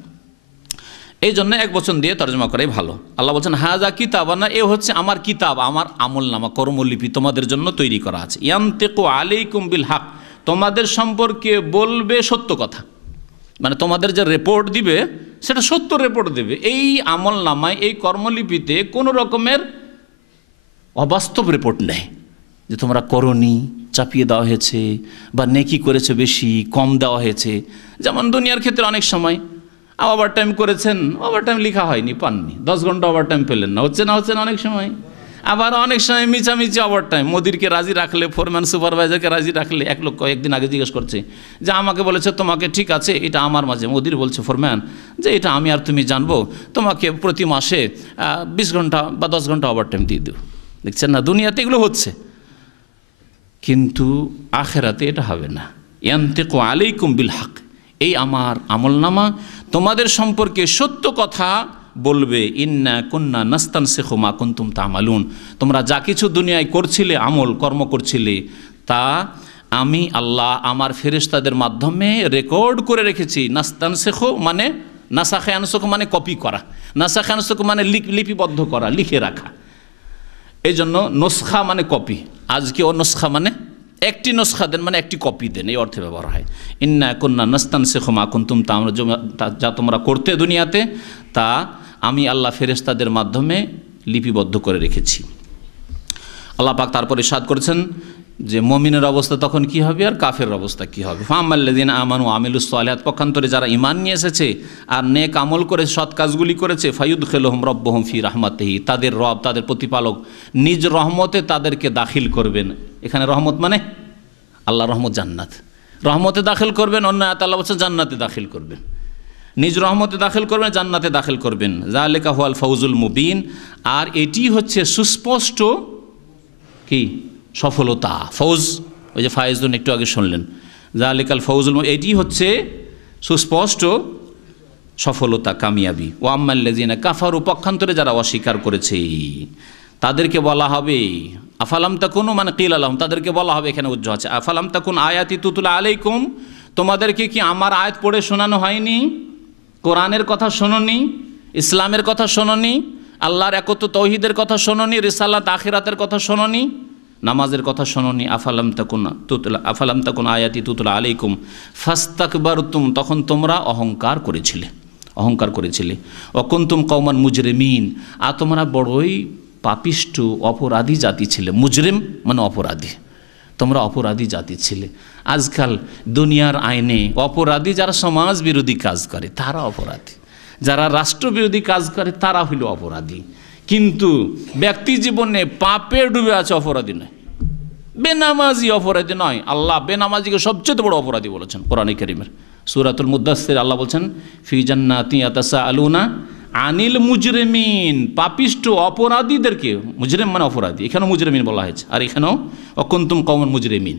এই জন্য এক বচন দিয়ে তর্জমা করাই ভালো। আল্লাহ বলছেন হাজা কিতাবানা, এ হচ্ছে আমার কিতাব, আমার আমলনামা, কর্মলিপি তোমাদের জন্য তৈরি করা আছে। ইয়ানতিকু আলাইকুম বিল হক, তোমাদের সম্পর্কে বলবে সত্য কথা, মানে তোমাদের যে রিপোর্ট দিবে সেটা সত্য রিপোর্ট দেবে। এই আমলনামায়, এই কর্মলিপিতে কোনো রকমের অবাস্তব রিপোর্ট নেই যে তোমরা করনি, চাপিয়ে দেওয়া হয়েছে, বা নেকি করেছে বেশি কম দেওয়া হয়েছে। যেমন দুনিয়ার ক্ষেত্রে অনেক সময় ওভার টাইম করেছেন, ওভার টাইম লেখা হয়নি, পাননি, 10 ঘন্টা ওভার টাইম পেলেন না, হচ্ছে না অনেক সময়। আবার অনেক সময় মিছামিছি ওভার টাইম, মোদিরকে রাজি রাখলে, ফোরম্যান সুপারভাইজারকে রাজি রাখলে। এক লোক কয়েকদিন আগে জিজ্ঞেস করছে যে আমাকে বলেছে তোমাকে, ঠিক আছে এটা আমার মাঝে, মোদির বলছে ফোরম্যান যে এটা আমি আর তুমি জানবো, তোমাকে প্রতি মাসে 20 ঘন্টা বা 10 ঘন্টা ওভার টাইম দিয়ে দেবো। দেখছেন না, দুনিয়াতে এগুলো হচ্ছে, কিন্তু আখেরাতে এটা হবে না। ইয়ানতিকু আলাইকুম বিল হক, এই আমার আমলনামা তোমাদের সম্পর্কে সত্য কথা বলবে। ইন্না কুন্না নাস্তানসিখু মা কুনতুম তা'মালুন, তোমরা যা কিছু দুনিয়ায় করছিলে, আমল কর্ম করছিলে, তা আমি আল্লাহ আমার ফেরেশতাদের মাধ্যমে রেকর্ড করে রেখেছি। নাস্তানসিখু মানে নাসাখে আনসুখু মানে কপি করা, নাসাখে আনসুখু মানে লিপিবদ্ধ করা, লিখে রাখা। এই জন্য নস্খা মানে কপি, আজকে ও নস্খা মানে একটি নস্খা দেন, মানে একটি কপি দেন, এই অর্থে ব্যবহার হয়। ইন্না কুন্না নাস্তানসিখু মা কুনতুম তা'মালুন, যা তোমরা করতে দুনিয়াতে তা আমি আল্লাহ ফেরেশতাদের মাধ্যমে লিপিবদ্ধ করে রেখেছি। আল্লাহ পাক তারপরে ইরশাদ করেছেন যে মুমিনের অবস্থা তখন কি হবে আর কাফের অবস্থা কি হবে। ফাআম্মাল্লাযীনা আমানু ওয়া আমিলুস সালিহাত, পক্ষান্তরে যারা ঈমান নিয়ে এসেছে আর নেক আমল করে সৎ কাজগুলি করেছে, ফায়ুদখিলুহুম রাব্বুহুম ফি রাহমাতিহি, তাদের রব, তাদের প্রতিপালক নিজ রহমতে তাদেরকে দাখিল করবেন। এখানে রহমত মানে আল্লাহর রহমত, জান্নাত, রহমতে দাখিল করবেন। অন্য আয়াতে আল্লাহ বলছেন জান্নাতে দাখিল করবেন, নিজ রহমতে দাখিল করবেন, জান্নাতে দাখিল করবেন। যালিকা হুয়াল ফাউজুল মুবিন, আর এটি হচ্ছে সুস্পষ্ট কি সফলতা, ফৌজ, ওই যে ফায়েজুন একটু আগে শুনলেন, যালিকাল ফাউজুল, এটি হচ্ছে সুস্পষ্ট সফলতা, কামিয়াবি। ওয়া আম্মাল্লাযীনা কাফারু, পক্ষান্তরে যারা অস্বীকার করেছে তাদেরকে বলা হবে আফালাম তাকুনু, মানে কিল আলাহুম, তাদেরকে বলা হবে, এখানে উজ্জ্ব আছে আফালাম তাকুন আয়াতি তুতলা আলাইকুম, তোমাদেরকে কি আমার আয়াত পড়ে শোনানো হয়নি? কোরআনের কথা শোনোনি? ইসলামের কথা শোনোনি? আল্লাহর একত্ব তৌহিদের কথা শোনোনি, রিসালাত আখিরাতের কথা শোনোনি, নামাজের কথা শোনোনি। আফালাম তাকুন আয়াতি তুতলা আলাইকুম ফাস্তাকবারতুম, তখন তোমরা অহংকার করেছিলে। অকুনতুম কওমান মুজরিমিন, আর তোমরা বড়ই পাপিষ্ঠ অপরাধী জাতি ছিলে। মুজরিম মানে অপরাধী, তোমরা অপরাধী জাতি ছিলে। আজকাল দুনিয়ার আইনে অপরাধী যারা সমাজ বিরোধী কাজ করে তারা অপরাধী, যারা রাষ্ট্রবিরোধী কাজ করে তারা হইল অপরাধী। কিন্তু ব্যক্তি জীবনে পাপে ডুবে আছে অপরাধী নয়, বেনামাজি অপরাধী নয়। আল্লাহ বেনামাজিকে সবচেয়ে বড় অপরাধী বলেছেন কোরআনে কারীমের সূরাতুল মুদ্দাসসির। আল্লাহ বলছেন ফি জান্নাতি ইয়াতাসাআলুনা আনিল মুজরিমিন, পাপিষ্ঠ অপরাধীদেরকে, মুজরিম মানে অপরাধী, এখানেও মুজরিমিন বলা হয়েছে, আর এখানেও অকুনতুম কওমান মুজরিমিন।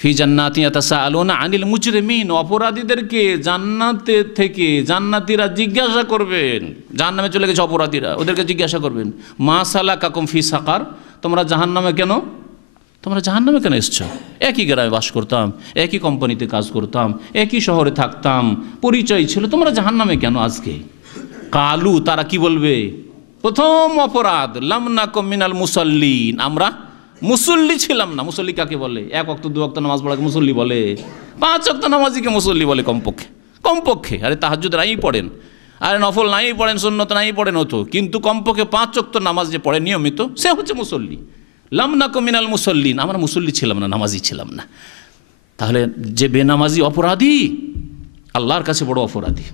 ফি জান্নাতি ইয়াতাসাআলুনা আনিল মুজরিমিন, অপরাধীদেরকে জান্নাতে থেকে জান্নাতীরা জিজ্ঞাসা করবেন, জাহান্নামে চলে গেছে অপরাধীরা, ওদেরকে জিজ্ঞাসা করবেন মা সালাকাকুম ফি সাকার, তোমরা জাহান্নামে কেন এসছো? একই গ্রামে বাস করতাম, একই কোম্পানিতে কাজ করতাম, একই শহরে থাকতাম, পরিচয় ছিল, তোমরা জাহান্নামে কেন আজকে? কালু, তারা কি বলবে? প্রথম অপরাধ লাম নাকুম মিনাল মুসাল্লিন, আমরা মুসল্লি ছিলাম না। মুসল্লি কাকে বলে? এক ওয়াক্ত দু ওয়াক্ত নামাজ পড়াকে মুসল্লি বলে, 5 ওয়াক্ত নামাজিকে মুসল্লি বলে কমপক্ষে। আরে তাহাজ্জুদ নাই পড়েন, আরে নফল নাই পড়েন, সুন্নত নাই পড়েন হতো, কিন্তু কমপক্ষে 5 ওয়াক্ত নামাজ যে পড়ে নিয়মিত, সে হচ্ছে মুসল্লি। লাম নাকুম মিনাল মুসাল্লিন, আমরা মুসল্লি ছিলাম না, নামাজি ছিলাম না। তাহলে যে বেনামাজি অপরাধী, আল্লাহর কাছে বড় অপরাধী।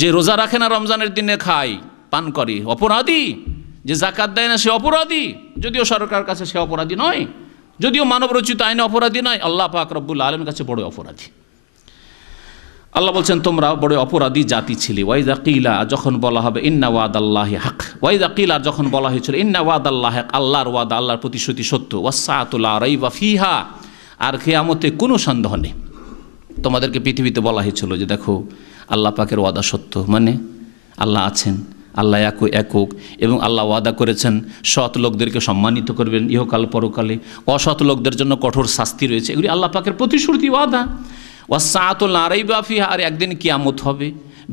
যে রোজা রাখে না, রমজানের দিনে খায় পান করে, অপরাধী। যে যাকাত দেয় না, সে অপরাধী, যদিও সরকার কাছে সে অপরাধী নয়, যদিও মানব রচিত আইনে অপরাধী নয়, আল্লাহ পাক রব্বুল আলামিনের কাছে বড় অপরাধী। আল্লাহ বলছেন তোমরা বড় অপরাধী জাতি ছিলে। ওয়াইদা কিলা, যখন বলা হবে ইন্না ওয়াদাল্লাহি হক, ওয়াইদা কিলা, যখন বলা হয়েছিল ইন্না ওয়াদাল্লাহি হক, আল্লাহর ওয়াদা, আল্লাহর প্রতিশ্রুতি সত্য, ওয়াসসাআতু লা রাইবা ফিহা, আর কিয়ামতে কোনো সন্দেহ নেই। তোমাদেরকে পৃথিবীতে বলা হয়েছিল যে দেখো আল্লাহ পাকের ওয়াদা সত্য, মানে আল্লাহ আছেন, আল্লাহ একক, এবং আল্লাহ ওয়াদা করেছেন সৎ লোকদেরকে সম্মানিত করবেন ইহকাল পরকালে, অসৎ লোকদের জন্য কঠোর শাস্তি রয়েছে। এগুলি আল্লাহ পাকের প্রতিশ্রুতি, ওয়াদা। ওয়াসসাআতু লা রাইবা ফিহা, আর একদিন কিয়ামত হবে,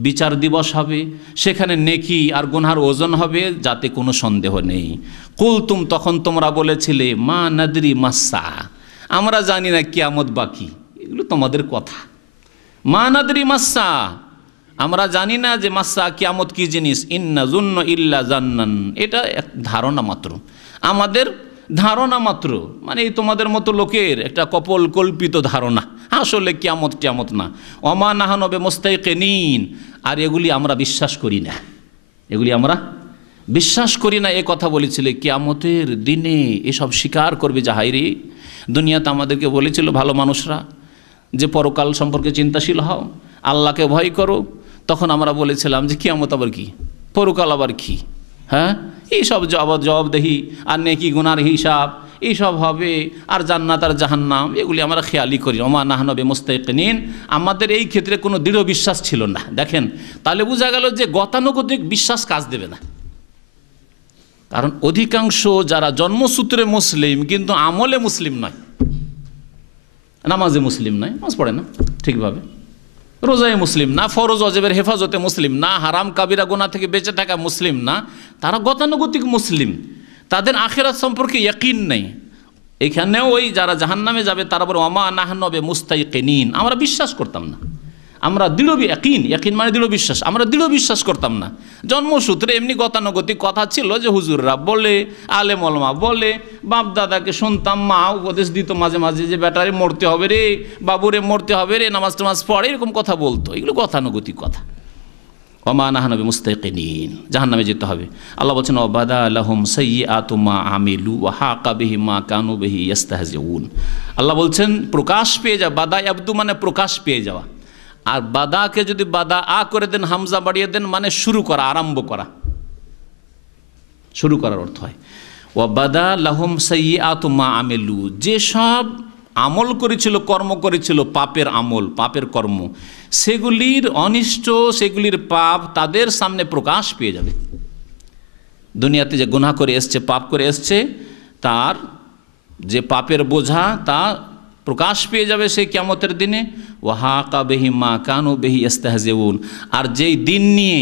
বিচার দিবস হবে, সেখানে নেকি আর গুনহার ওজন হবে, যাতে কোনো সন্দেহ নেই। কুলতুম, তখন তোমরা বলেছিলে মা নাদরি মাসসা, আমরা জানি না কিয়ামত বাকি। এগুলো তোমাদের কথা। মা নাদরি মাসসা, আমরা জানি না যে মাসসা কিয়ামত কি জিনিস। ইন্না যুন্ন ইল্লা জান্নান, এটা এক ধারণা মাত্র, আমাদের ধারণা মাত্র, মানে এই তোমাদের মতো লোকের একটা কল্পিত ধারণা, আসলে কিয়ামত না। ওমা নাহনু বিমুস্তাইকিনিন, আর এগুলি আমরা বিশ্বাস করি না, এ কথা বলেছিলে। কিয়ামতের দিনে এসব স্বীকার করবে যে হায়রে, দুনিয়াতে আমাদেরকে বলেছিল ভালো মানুষরা যে পরকাল সম্পর্কে চিন্তাশীল হও, আল্লাহকে ভয় করো, তখন আমরা বলেছিলাম যে কিয়ামত আবার কি, পরকাল আবার কি, হ্যাঁ এইসব জবাবদেহি আর নেকি গুনার হিসাব এইসব হবে, আর জান্নাত আর জাহান্নাম এগুলি আমরা খেয়ালই করি। ওমা নাহনু বিমুস্তাইকিনিন, আমাদের এই ক্ষেত্রে কোনো দৃঢ় বিশ্বাস ছিল না। দেখেন, তাহলে বোঝা গেল যে গতানুগতিক বিশ্বাস কাজ দেবে না। কারণ অধিকাংশ যারা জন্মসূত্রে মুসলিম কিন্তু আমলে মুসলিম নয়, নামাজে মুসলিম নয়, নামাজ পড়ে না ঠিকভাবে, রোজায় মুসলিম না, ফরজ ওয়াজিবের হেফাজতে মুসলিম না, হারাম কাবিরা গুনাহ থেকে বেঁচে থাকা মুসলিম না, তারা গতানুগতিক মুসলিম, তাদের আখিরাত সম্পর্কে ইয়াকিন নেই। এখানেও ওই যারা জাহান্নামে যাবে তারা বলে ওমা নাহনু বিমুস্তাইকিনিন, আমরা বিশ্বাস করতাম না, আমরা দৃঢ় ইয়াকিন মানে দৃঢ় বিশ্বাস, আমরা দৃঢ় বিশ্বাস করতাম না। জন্মসূত্রে এমনি গতানুগতিক কথা ছিল যে হুজুররা বলে, আলেম ওলামা বলে, বাপ দাদাকে শুনতাম, মা উপদেশ দিত মাঝে মাঝে যে বেটারে মরতে হবে রে, বাবুরে মরতে হবে রে, নামাজ টামাজ পড়ে, এরকম কথা বলতো। এগুলো গতানুগতিক কথা। ওমা নাহনু বিমুস্তাইকিনিন, জাহান্নামে যেতে হবে। আল্লাহ বলছেন ওয়াবাদা লাহুম সাইয়্যাতু মা আমিলু ওয়া হাকা বিহিম মা কানু বিহি ইস্তাহজিউন। আল্লাহ বলছেন প্রকাশ পেয়ে যাওয়া, বাদা ইয়াবদু মানে প্রকাশ পেয়ে যাওয়া, আর বাদাকে যদি বাদা আ করে দেন, হামজা বাড়িয়ে দেন মানে শুরু করা, আরম্ভ করা, শুরু করার অর্থ হয়। ওয়াবাদা লাহুম সাইয়্যাতু মা আমিলু, যেসব আমল করেছিল, কর্ম করেছিল, পাপের আমল, পাপের কর্ম, সেগুলির অনিষ্ট, সেগুলির পাপ তাদের সামনে প্রকাশ পেয়ে যাবে। দুনিয়াতে যে গুনাহ করে এসছে, পাপ করে এসছে, তার যে পাপের বোঝা তা প্রকাশ পেয়ে যাবে সেই কিয়ামতের দিনে। ওয়াহাকা বিহিম মা কানু বিহি ইস্তাহজিউন, আর যেই দিন নিয়ে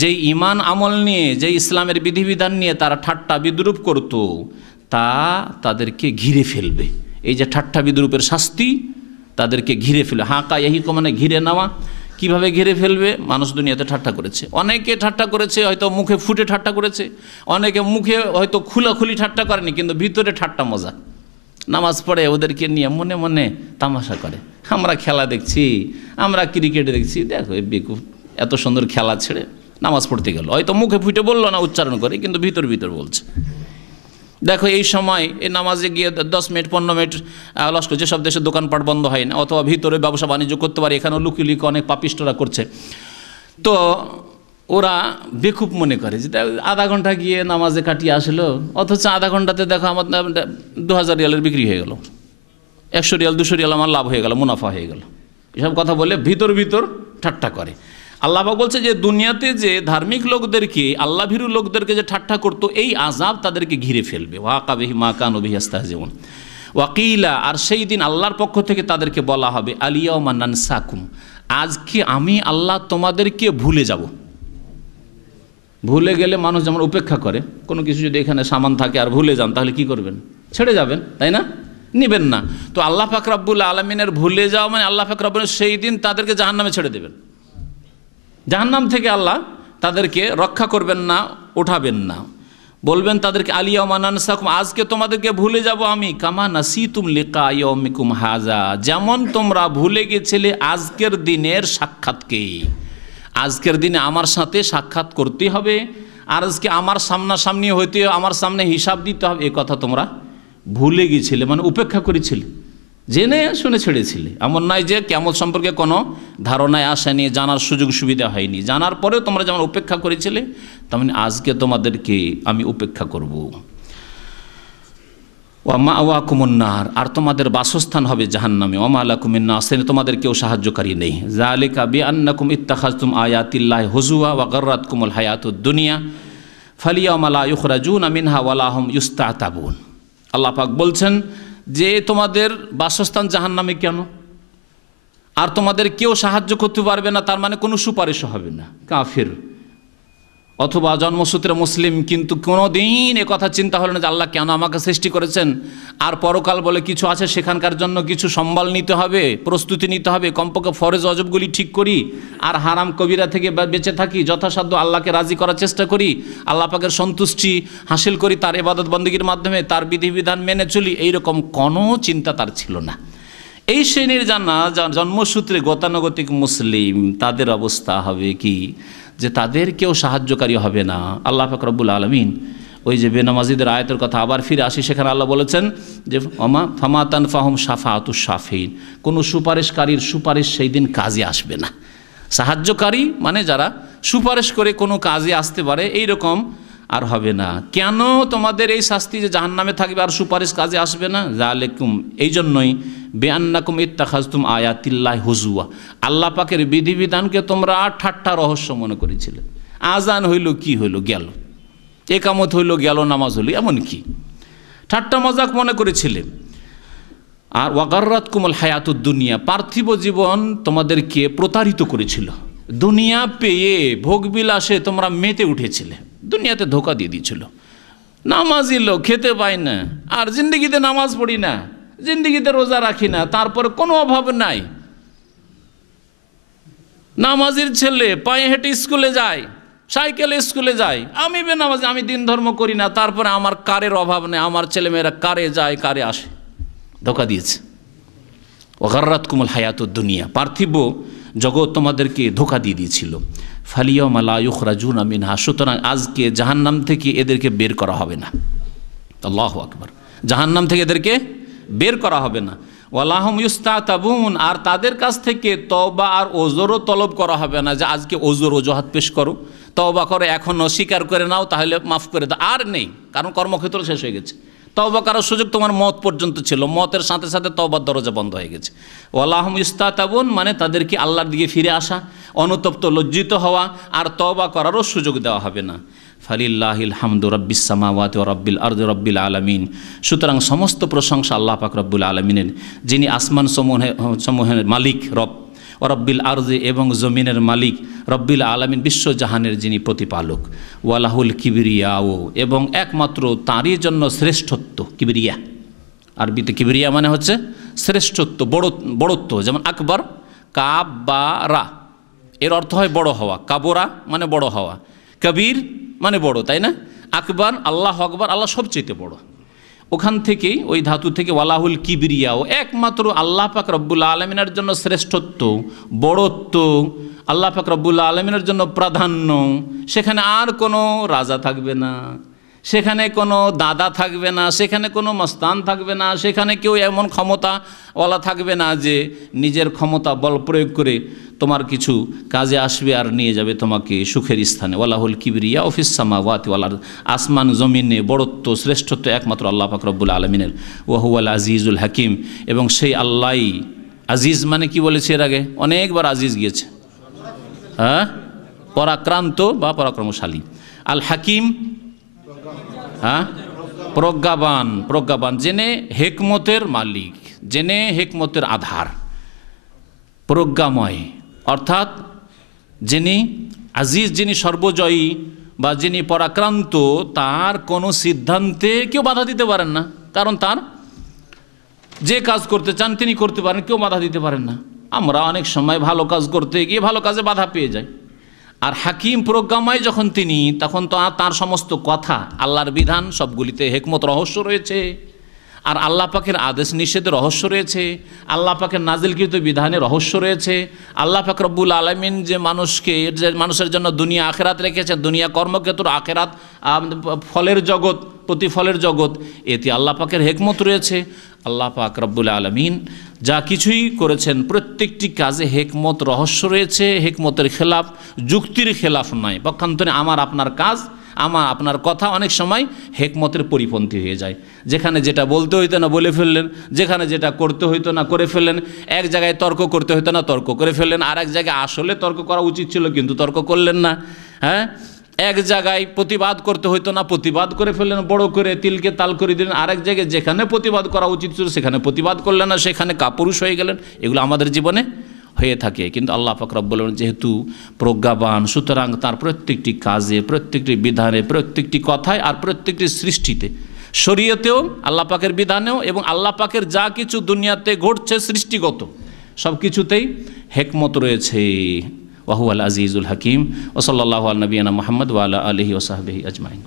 যেই ঈমান আমল নিয়ে, যেই ইসলামের বিধিবিধান নিয়ে তারা ঠাট্টা বিদ্রূপ করত, তা তাদেরকে ঘিরে ফেলবে। এই যে ঠাট্টা বিদ্রূপের শাস্তি তাদেরকে ঘিরে ফেলবে। হাঁকা ইয়াহিকু মানে ঘিরে নেওয়া। কিভাবে ঘিরে ফেলবে? মানুষ দুনিয়াতে ঠাট্টা করেছে, অনেকে ঠাট্টা করেছে, হয়তো মুখে ফুটে ঠাট্টা করেছে, অনেকে মুখে হয়তো খোলাখুলি ঠাট্টা করেনি, কিন্তু ভিতরে ঠাট্টা মজা। নামাজ পড়ে ওদেরকে নিয়ে মনে মনে তামাশা করে, আমরা খেলা দেখছি, আমরা ক্রিকেট দেখছি, দেখো এই বেকুব এত সুন্দর খেলা ছেড়ে নামাজ পড়তে গেল, হয়তো মুখে ফুটে বললো না, উচ্চারণ করে, কিন্তু ভিতর ভিতর বলছে। দেখো এই সময় এই নামাজে গিয়ে 10 মিনিট 15 মিনিট লস্কর, যেসব দেশের দোকানপাট বন্ধ হয় না, অথবা ভিতরে ব্যবসা বাণিজ্য করতে পারে, এখানেও লুকিয়ে লুকিয়ে অনেক পাপিষ্টরা করছে। তো ওরা বেকুব মনে করে যে আধা ঘন্টা গিয়ে নামাজে কাটিয়ে আসলো, অথচ আধা ঘন্টাতে দেখো আমার 2000 রিয়ালের বিক্রি হয়ে গেল, 100 রিয়াল 200 রিয়াল আমার লাভ হয়ে গেল, মুনাফা হয়ে গেল। এসব কথা বলে ভিতর ভিতর ঠাট্টা করে। আল্লাহ পাক বলছে যে দুনিয়াতে যে ধার্মিক লোকদেরকে, আল্লাহ ভীরু লোকদেরকে যে ঠাট্টা করতো, এই আযাব তাদেরকে ঘিরে ফেলবে। ওয়াকা বিহি মা কানু বিহি ইস্তাহজিউন ওয়াকিলা, আর সেই দিন আল্লাহর পক্ষ থেকে তাদেরকে বলা হবে আলিয়াউমা নানসাকুম, আজকে আমি আল্লাহ তোমাদেরকে ভুলে যাব। ভুলে গেলে মানুষ যেমন উপেক্ষা করে, কোনো কিছু যদি এখানে সামান থাকে আর ভুলে যান, তাহলে কি করবেন? ছেড়ে যাবেন, তাই না? নিবেন না। তো আল্লাহ পাক রব্বুল আলামিনের ভুলে যাওয়া মানে আল্লাহ পাক রব্বুল সেই দিন তাদেরকে জাহান্নামে ছেড়ে দেবেন। জাহান্নাম থেকে আল্লাহ তাদেরকে রক্ষা করবেন না, ওঠাবেন না, বলবেন তাদেরকে আলিয়াউমা নানসাকুম, আজকে তোমাদেরকে ভুলে যাব আমি, কামা নাসিতুম লিকা ইয়াউমিকুম হাযা, যেমন তোমরা ভুলে গেছিলে আজকের দিনের সাক্ষাৎকে। আজকের দিনে আমার সাথে সাক্ষাৎ করতে হবে, আর আজকে আমার সামনাসামনি হইতে, আমার সামনে হিসাব দিতে হবে, এ কথা তোমরা ভুলে গিয়েছিলে, মানে উপেক্ষা করেছিলে, জেনে শুনে ছেড়েছিলে। এমন নয় যে কিয়ামত সম্পর্কে কোনো ধারণায় আসেনি, জানার সুযোগ সুবিধা হয়নি, জানার পরেও তোমরা যেমন উপেক্ষা করেছিলে, তেমনি আজকে তোমাদেরকে আমি উপেক্ষা করব। ওয়া মাওয়াকুমুন নার, আর তোমাদের বাসস্থান হবে জাহান্নামে। ওয়া মা লাকুম মিন নাসির, তোমাদের কেউ সাহায্যকারী নেই। যালিকা বিআন্নাকুম ইত্তাখাযতুম আয়াতিল্লাহি হুজুয়া ওয়া গাররাতকুমুল হায়াতুদ দুনিয়া ফালিয়াউমা লা ইখরাজুনা মিনহা ওয়া লা হুম ইস্তাতাবুন। আল্লাহ পাক বলছেন যে তোমাদের বাসস্থান জাহান্নামে কেন, আর তোমাদের কেউ সাহায্য করতে পারবে না, তার মানে কোনো সুপারিশও হবে না। কাফির অথবা জন্মসূত্রে মুসলিম, কিন্তু কোনো দিন এ কথা চিন্তা হলো না যে আল্লাহ কেন আমাকে সৃষ্টি করেছেন, আর পরকাল বলে কিছু আছে, সেখানকার জন্য কিছু সম্বল নিতে হবে, প্রস্তুতি নিতে হবে, কমপক্ষে ফরজ অজবগুলি ঠিক করি, আর হারাম কবিরা থেকে বেঁচে থাকি, যথাসাধ্য আল্লাহকে রাজি করার চেষ্টা করি, আল্লাহ পাকের সন্তুষ্টি হাসিল করি, তার ইবাদত বন্দেগীর মাধ্যমে তার বিধিবিধান মেনে চলি, এইরকম কোনো চিন্তা তার ছিল না। এই শ্রেণীর জন্মসূত্রে গতানুগতিক মুসলিম, তাদের অবস্থা হবে কি যে তাদের কেউ সাহায্যকারী হবে না। আল্লাহ পাক রব্বুল আলামিন ওই যে বেনামাজিদের আয়াতের কথা আবার ফিরে আসি, সেখানে আল্লাহ বলেছেন যে ফামা তানফাহুম শাফাআতুশ শাফিঈন, কোনো সুপারিশকারীর সুপারিশ সেই দিন কাজে আসবে না। সাহায্যকারী মানে যারা সুপারিশ করে কোনো কাজে আসতে পারে, এইরকম আর হবে না। কেন তোমাদের এই শাস্তি যে জাহান্নামে থাকবে আর সুপারিশ কাজে আসবে না? যালিকুম, এই জন্যই বিআন্নাকুম ইত্তাখাযতুম আয়াতিল্লাহি হুজুয়া, আল্লাহ পাকের বিধিবিধানকে তোমরা ঠাট্টা রহস্য মনে করেছিলে। আজান হইল কি হইল, গেল, একামত হইল গেল, নামাজ হইল, এমন কি ঠাট্টা মজাক মনে করেছিলে। আর ওয়াগাররাতকুমুল হায়াতুদ দুনিয়া, পার্থিব জীবন তোমাদেরকে প্রতারিত করেছিল। দুনিয়া পেয়ে ভোগবিলাসে তোমরা মেতে উঠেছিলে, দুনিয়াতে ধোকা দিয়ে দিয়েছিল। নামাজি লোক, খেতে পাই না, আর জিন্দিগিতে নামাজ পড়ি না, জিন্দিগিতে রোজা রাখি না, তারপরে কোনো অভাব নাই। নামাজির ছেলে পায়ে হেঁটে স্কুলে যায়, সাইকেলে স্কুলে যায়, আমি বেনামাজি, আমি দিন ধর্ম করি না, তারপরে আমার কারের অভাব নেই, আমার ছেলেমেয়েরা কারে যায় কারে আসে। ধোকা দিয়েছে। ওয়াগাররাতকুমুল হায়াতুদ দুনিয়া, পার্থিব জগৎ তোমাদেরকে ধোকা দিয়ে দিয়েছিল। ফালিয়াউমা লা ইখরাজুনা মিনহা, সুতরাং আজকে জাহান্নাম থেকে এদেরকে বের করা হবে না। আল্লাহু আকবার, জাহান্নাম থেকে এদেরকে বের করা হবে না। ওয়া লা হুম ইস্তাতাবুন, আর তাদের কাছ থেকে তওবা আর ওজরও তলব করা হবে না যে আজকে ওজর ওজহাত পেশ করো, তওবা করো, এখনও স্বীকার করে নাও, তাহলে মাফ করে দাও, আর নেই, কারণ কর্মক্ষেত্র শেষ হয়ে গেছে। তওবা করার সুযোগ তোমার মত পর্যন্ত ছিল, মতের সাথে সাথে তওবার দরজা বন্ধ হয়ে গেছে। ওয়া লা হুম ইস্তাতাবুন মানে তাদেরকে আল্লাহর দিকে ফিরে আসা, অনুতপ্ত লজ্জিত হওয়া আর তওবা করারও সুযোগ দেওয়া হবে না। ফালিল্লাহিল হামদু রাব্বিস সামাওয়াতি ওয়া রাব্বিল আরদি রাব্বিল আলামিন, সুতরাং সমস্ত প্রশংসা আল্লাহ পাক রব্বুল আলামিনের, যিনি আসমান সমূহের মালিক রব, ও রব্বিল আরজে এবং জমিনের মালিক, রব্বিল আলামিন বিশ্বজাহানের যিনি প্রতিপালক, ওয়ালাহুল কিবরিয়াও এবং একমাত্র তাঁরই জন্য শ্রেষ্ঠত্ব। কিবরিয়া আরবিতে কিবরিয়া মানে হচ্ছে শ্রেষ্ঠত্ব, বড়ত্ব। যেমন আকবর, কাব বা রা, এর অর্থ হয় বড় হওয়া। কাবরা মানে বড় হওয়া, কবির মানে বড়, তাই না? আকবর, আল্লাহ আকবর, আল্লাহ সবচেয়ে বড়। ওখান থেকেই, ওই ধাতু থেকে ওয়ালাহুল কিবরিয়াও, একমাত্র আল্লাহ পাক রব্বুল আলমিনের জন্য শ্রেষ্ঠত্ব, বড়ত্ব, আল্লাহ পাক রব্বুল আলমিনের জন্য প্রাধান্য। সেখানে আর কোনো রাজা থাকবে না, সেখানে কোনো দাদা থাকবে না, সেখানে কোনো মস্তান থাকবে না, সেখানে কেউ এমন ক্ষমতাওয়ালা থাকবে না যে নিজের ক্ষমতা বল প্রয়োগ করে তোমার কিছু কাজে আসবে আর নিয়ে যাবে তোমাকে সুখের স্থানে। ওয়ালাহুল কিবরিয়া অফিস সামাওয়াতি ওয়াল আরদ, আসমান জমিনে বড়ত্ব শ্রেষ্ঠত্ব একমাত্র আল্লাহ পাক রব্বুল আলমিনের। ওয়াহুয়াল আজিজুল হাকিম, এবং সেই আল্লাহই আজিজ। মানে কি বলেছে এর আগে অনেকবার আজিজ গিয়েছে, হ্যাঁ, পরাক্রান্ত বা পরাক্রমশালী। আল হাকিম, হ্যাঁ, প্রজ্ঞাবান, জেনে হেকমতের মালিক, জেনে হেকমতের আধার, প্রজ্ঞাময়, অর্থাৎ যিনি আজিজ, যিনি সর্বজয়ী বা যিনি পরাক্রান্ত, তার কোনো সিদ্ধান্তে কেউ বাধা দিতে পারেন না। কারণ তার যে কাজ করতে চান তিনি করতে পারেন, কেউ বাধা দিতে পারেন না। আমরা অনেক সময় ভালো কাজ করতে গিয়ে ভালো কাজে বাধা পেয়ে যাই। আর হাকিম প্রজ্ঞাময় যখন তিনি, তখন তো তার সমস্ত কথা, আল্লাহর বিধান সবগুলিতে হেকমত রহস্য রয়েছে, আর আল্লাহ পাকের আদেশ নিষেধের রহস্য রয়েছে, আল্লাহ পাকের নাজিলকৃত বিধানের রহস্য রয়েছে। আল্লাহ পাক রব্বুল আলামিন যে মানুষের জন্য দুনিয়া আখেরাত রেখেছেন, দুনিয়া কর্মক্ষেত্র, আখেরাত ফলের জগৎ, প্রতিফলের জগৎ, এতে আল্লাহ পাকের হেকমত রয়েছে। আল্লাহ পাক রব্বুল আলামিন যা কিছুই করেছেন প্রত্যেকটি কাজে হেকমত রহস্য রয়েছে। হেকমতের খেলাফ, যুক্তির খেলাফ নয়। পক্ষান্তরে আমার আপনার কাজ, আমার আপনার কথা অনেক সময় হেকমতের পরিপন্থী হয়ে যায়। যেখানে যেটা বলতে হইতো না বলে ফেললেন, যেখানে যেটা করতে হইতো না করে ফেললেন, এক জায়গায় তর্ক করতে হইতো না তর্ক করে ফেললেন, আর এক জায়গায় আসলে তর্ক করা উচিত ছিল কিন্তু তর্ক করলেন না, হ্যাঁ, এক জায়গায় প্রতিবাদ করতে হইতো না প্রতিবাদ করে ফেললেন, বড় করে তিলকে তাল করে দিলেন। আরেক জায়গায় যেখানে প্রতিবাদ করা উচিত ছিল সেখানে প্রতিবাদ করলেন না, সেখানে কাপুরুষ হয়ে গেলেন। এগুলো আমাদের জীবনে হয়ে থাকে। কিন্তু আল্লাহ পাক রব্বুল আলামিন যেহেতু প্রজ্ঞাবান, সুতরাং তার প্রত্যেকটি কাজে, প্রত্যেকটি বিধানে, প্রত্যেকটি কথায় আর প্রত্যেকটি সৃষ্টিতে, শরীয়তেও, আল্লাহ পাকের বিধানেও এবং আল্লাহ পাকের যা কিছু দুনিয়াতে ঘটছে সৃষ্টিগত সব কিছুতেই হেকমত রয়েছে। ওয়াহুয়াল আজিজুল হাকিম। ওয়া সাল্লাল্লাহু আলা নবিয়িনা মুহাম্মদ ওয়া আলা আলিহি ওয়া সাহবিহি আজমাইন।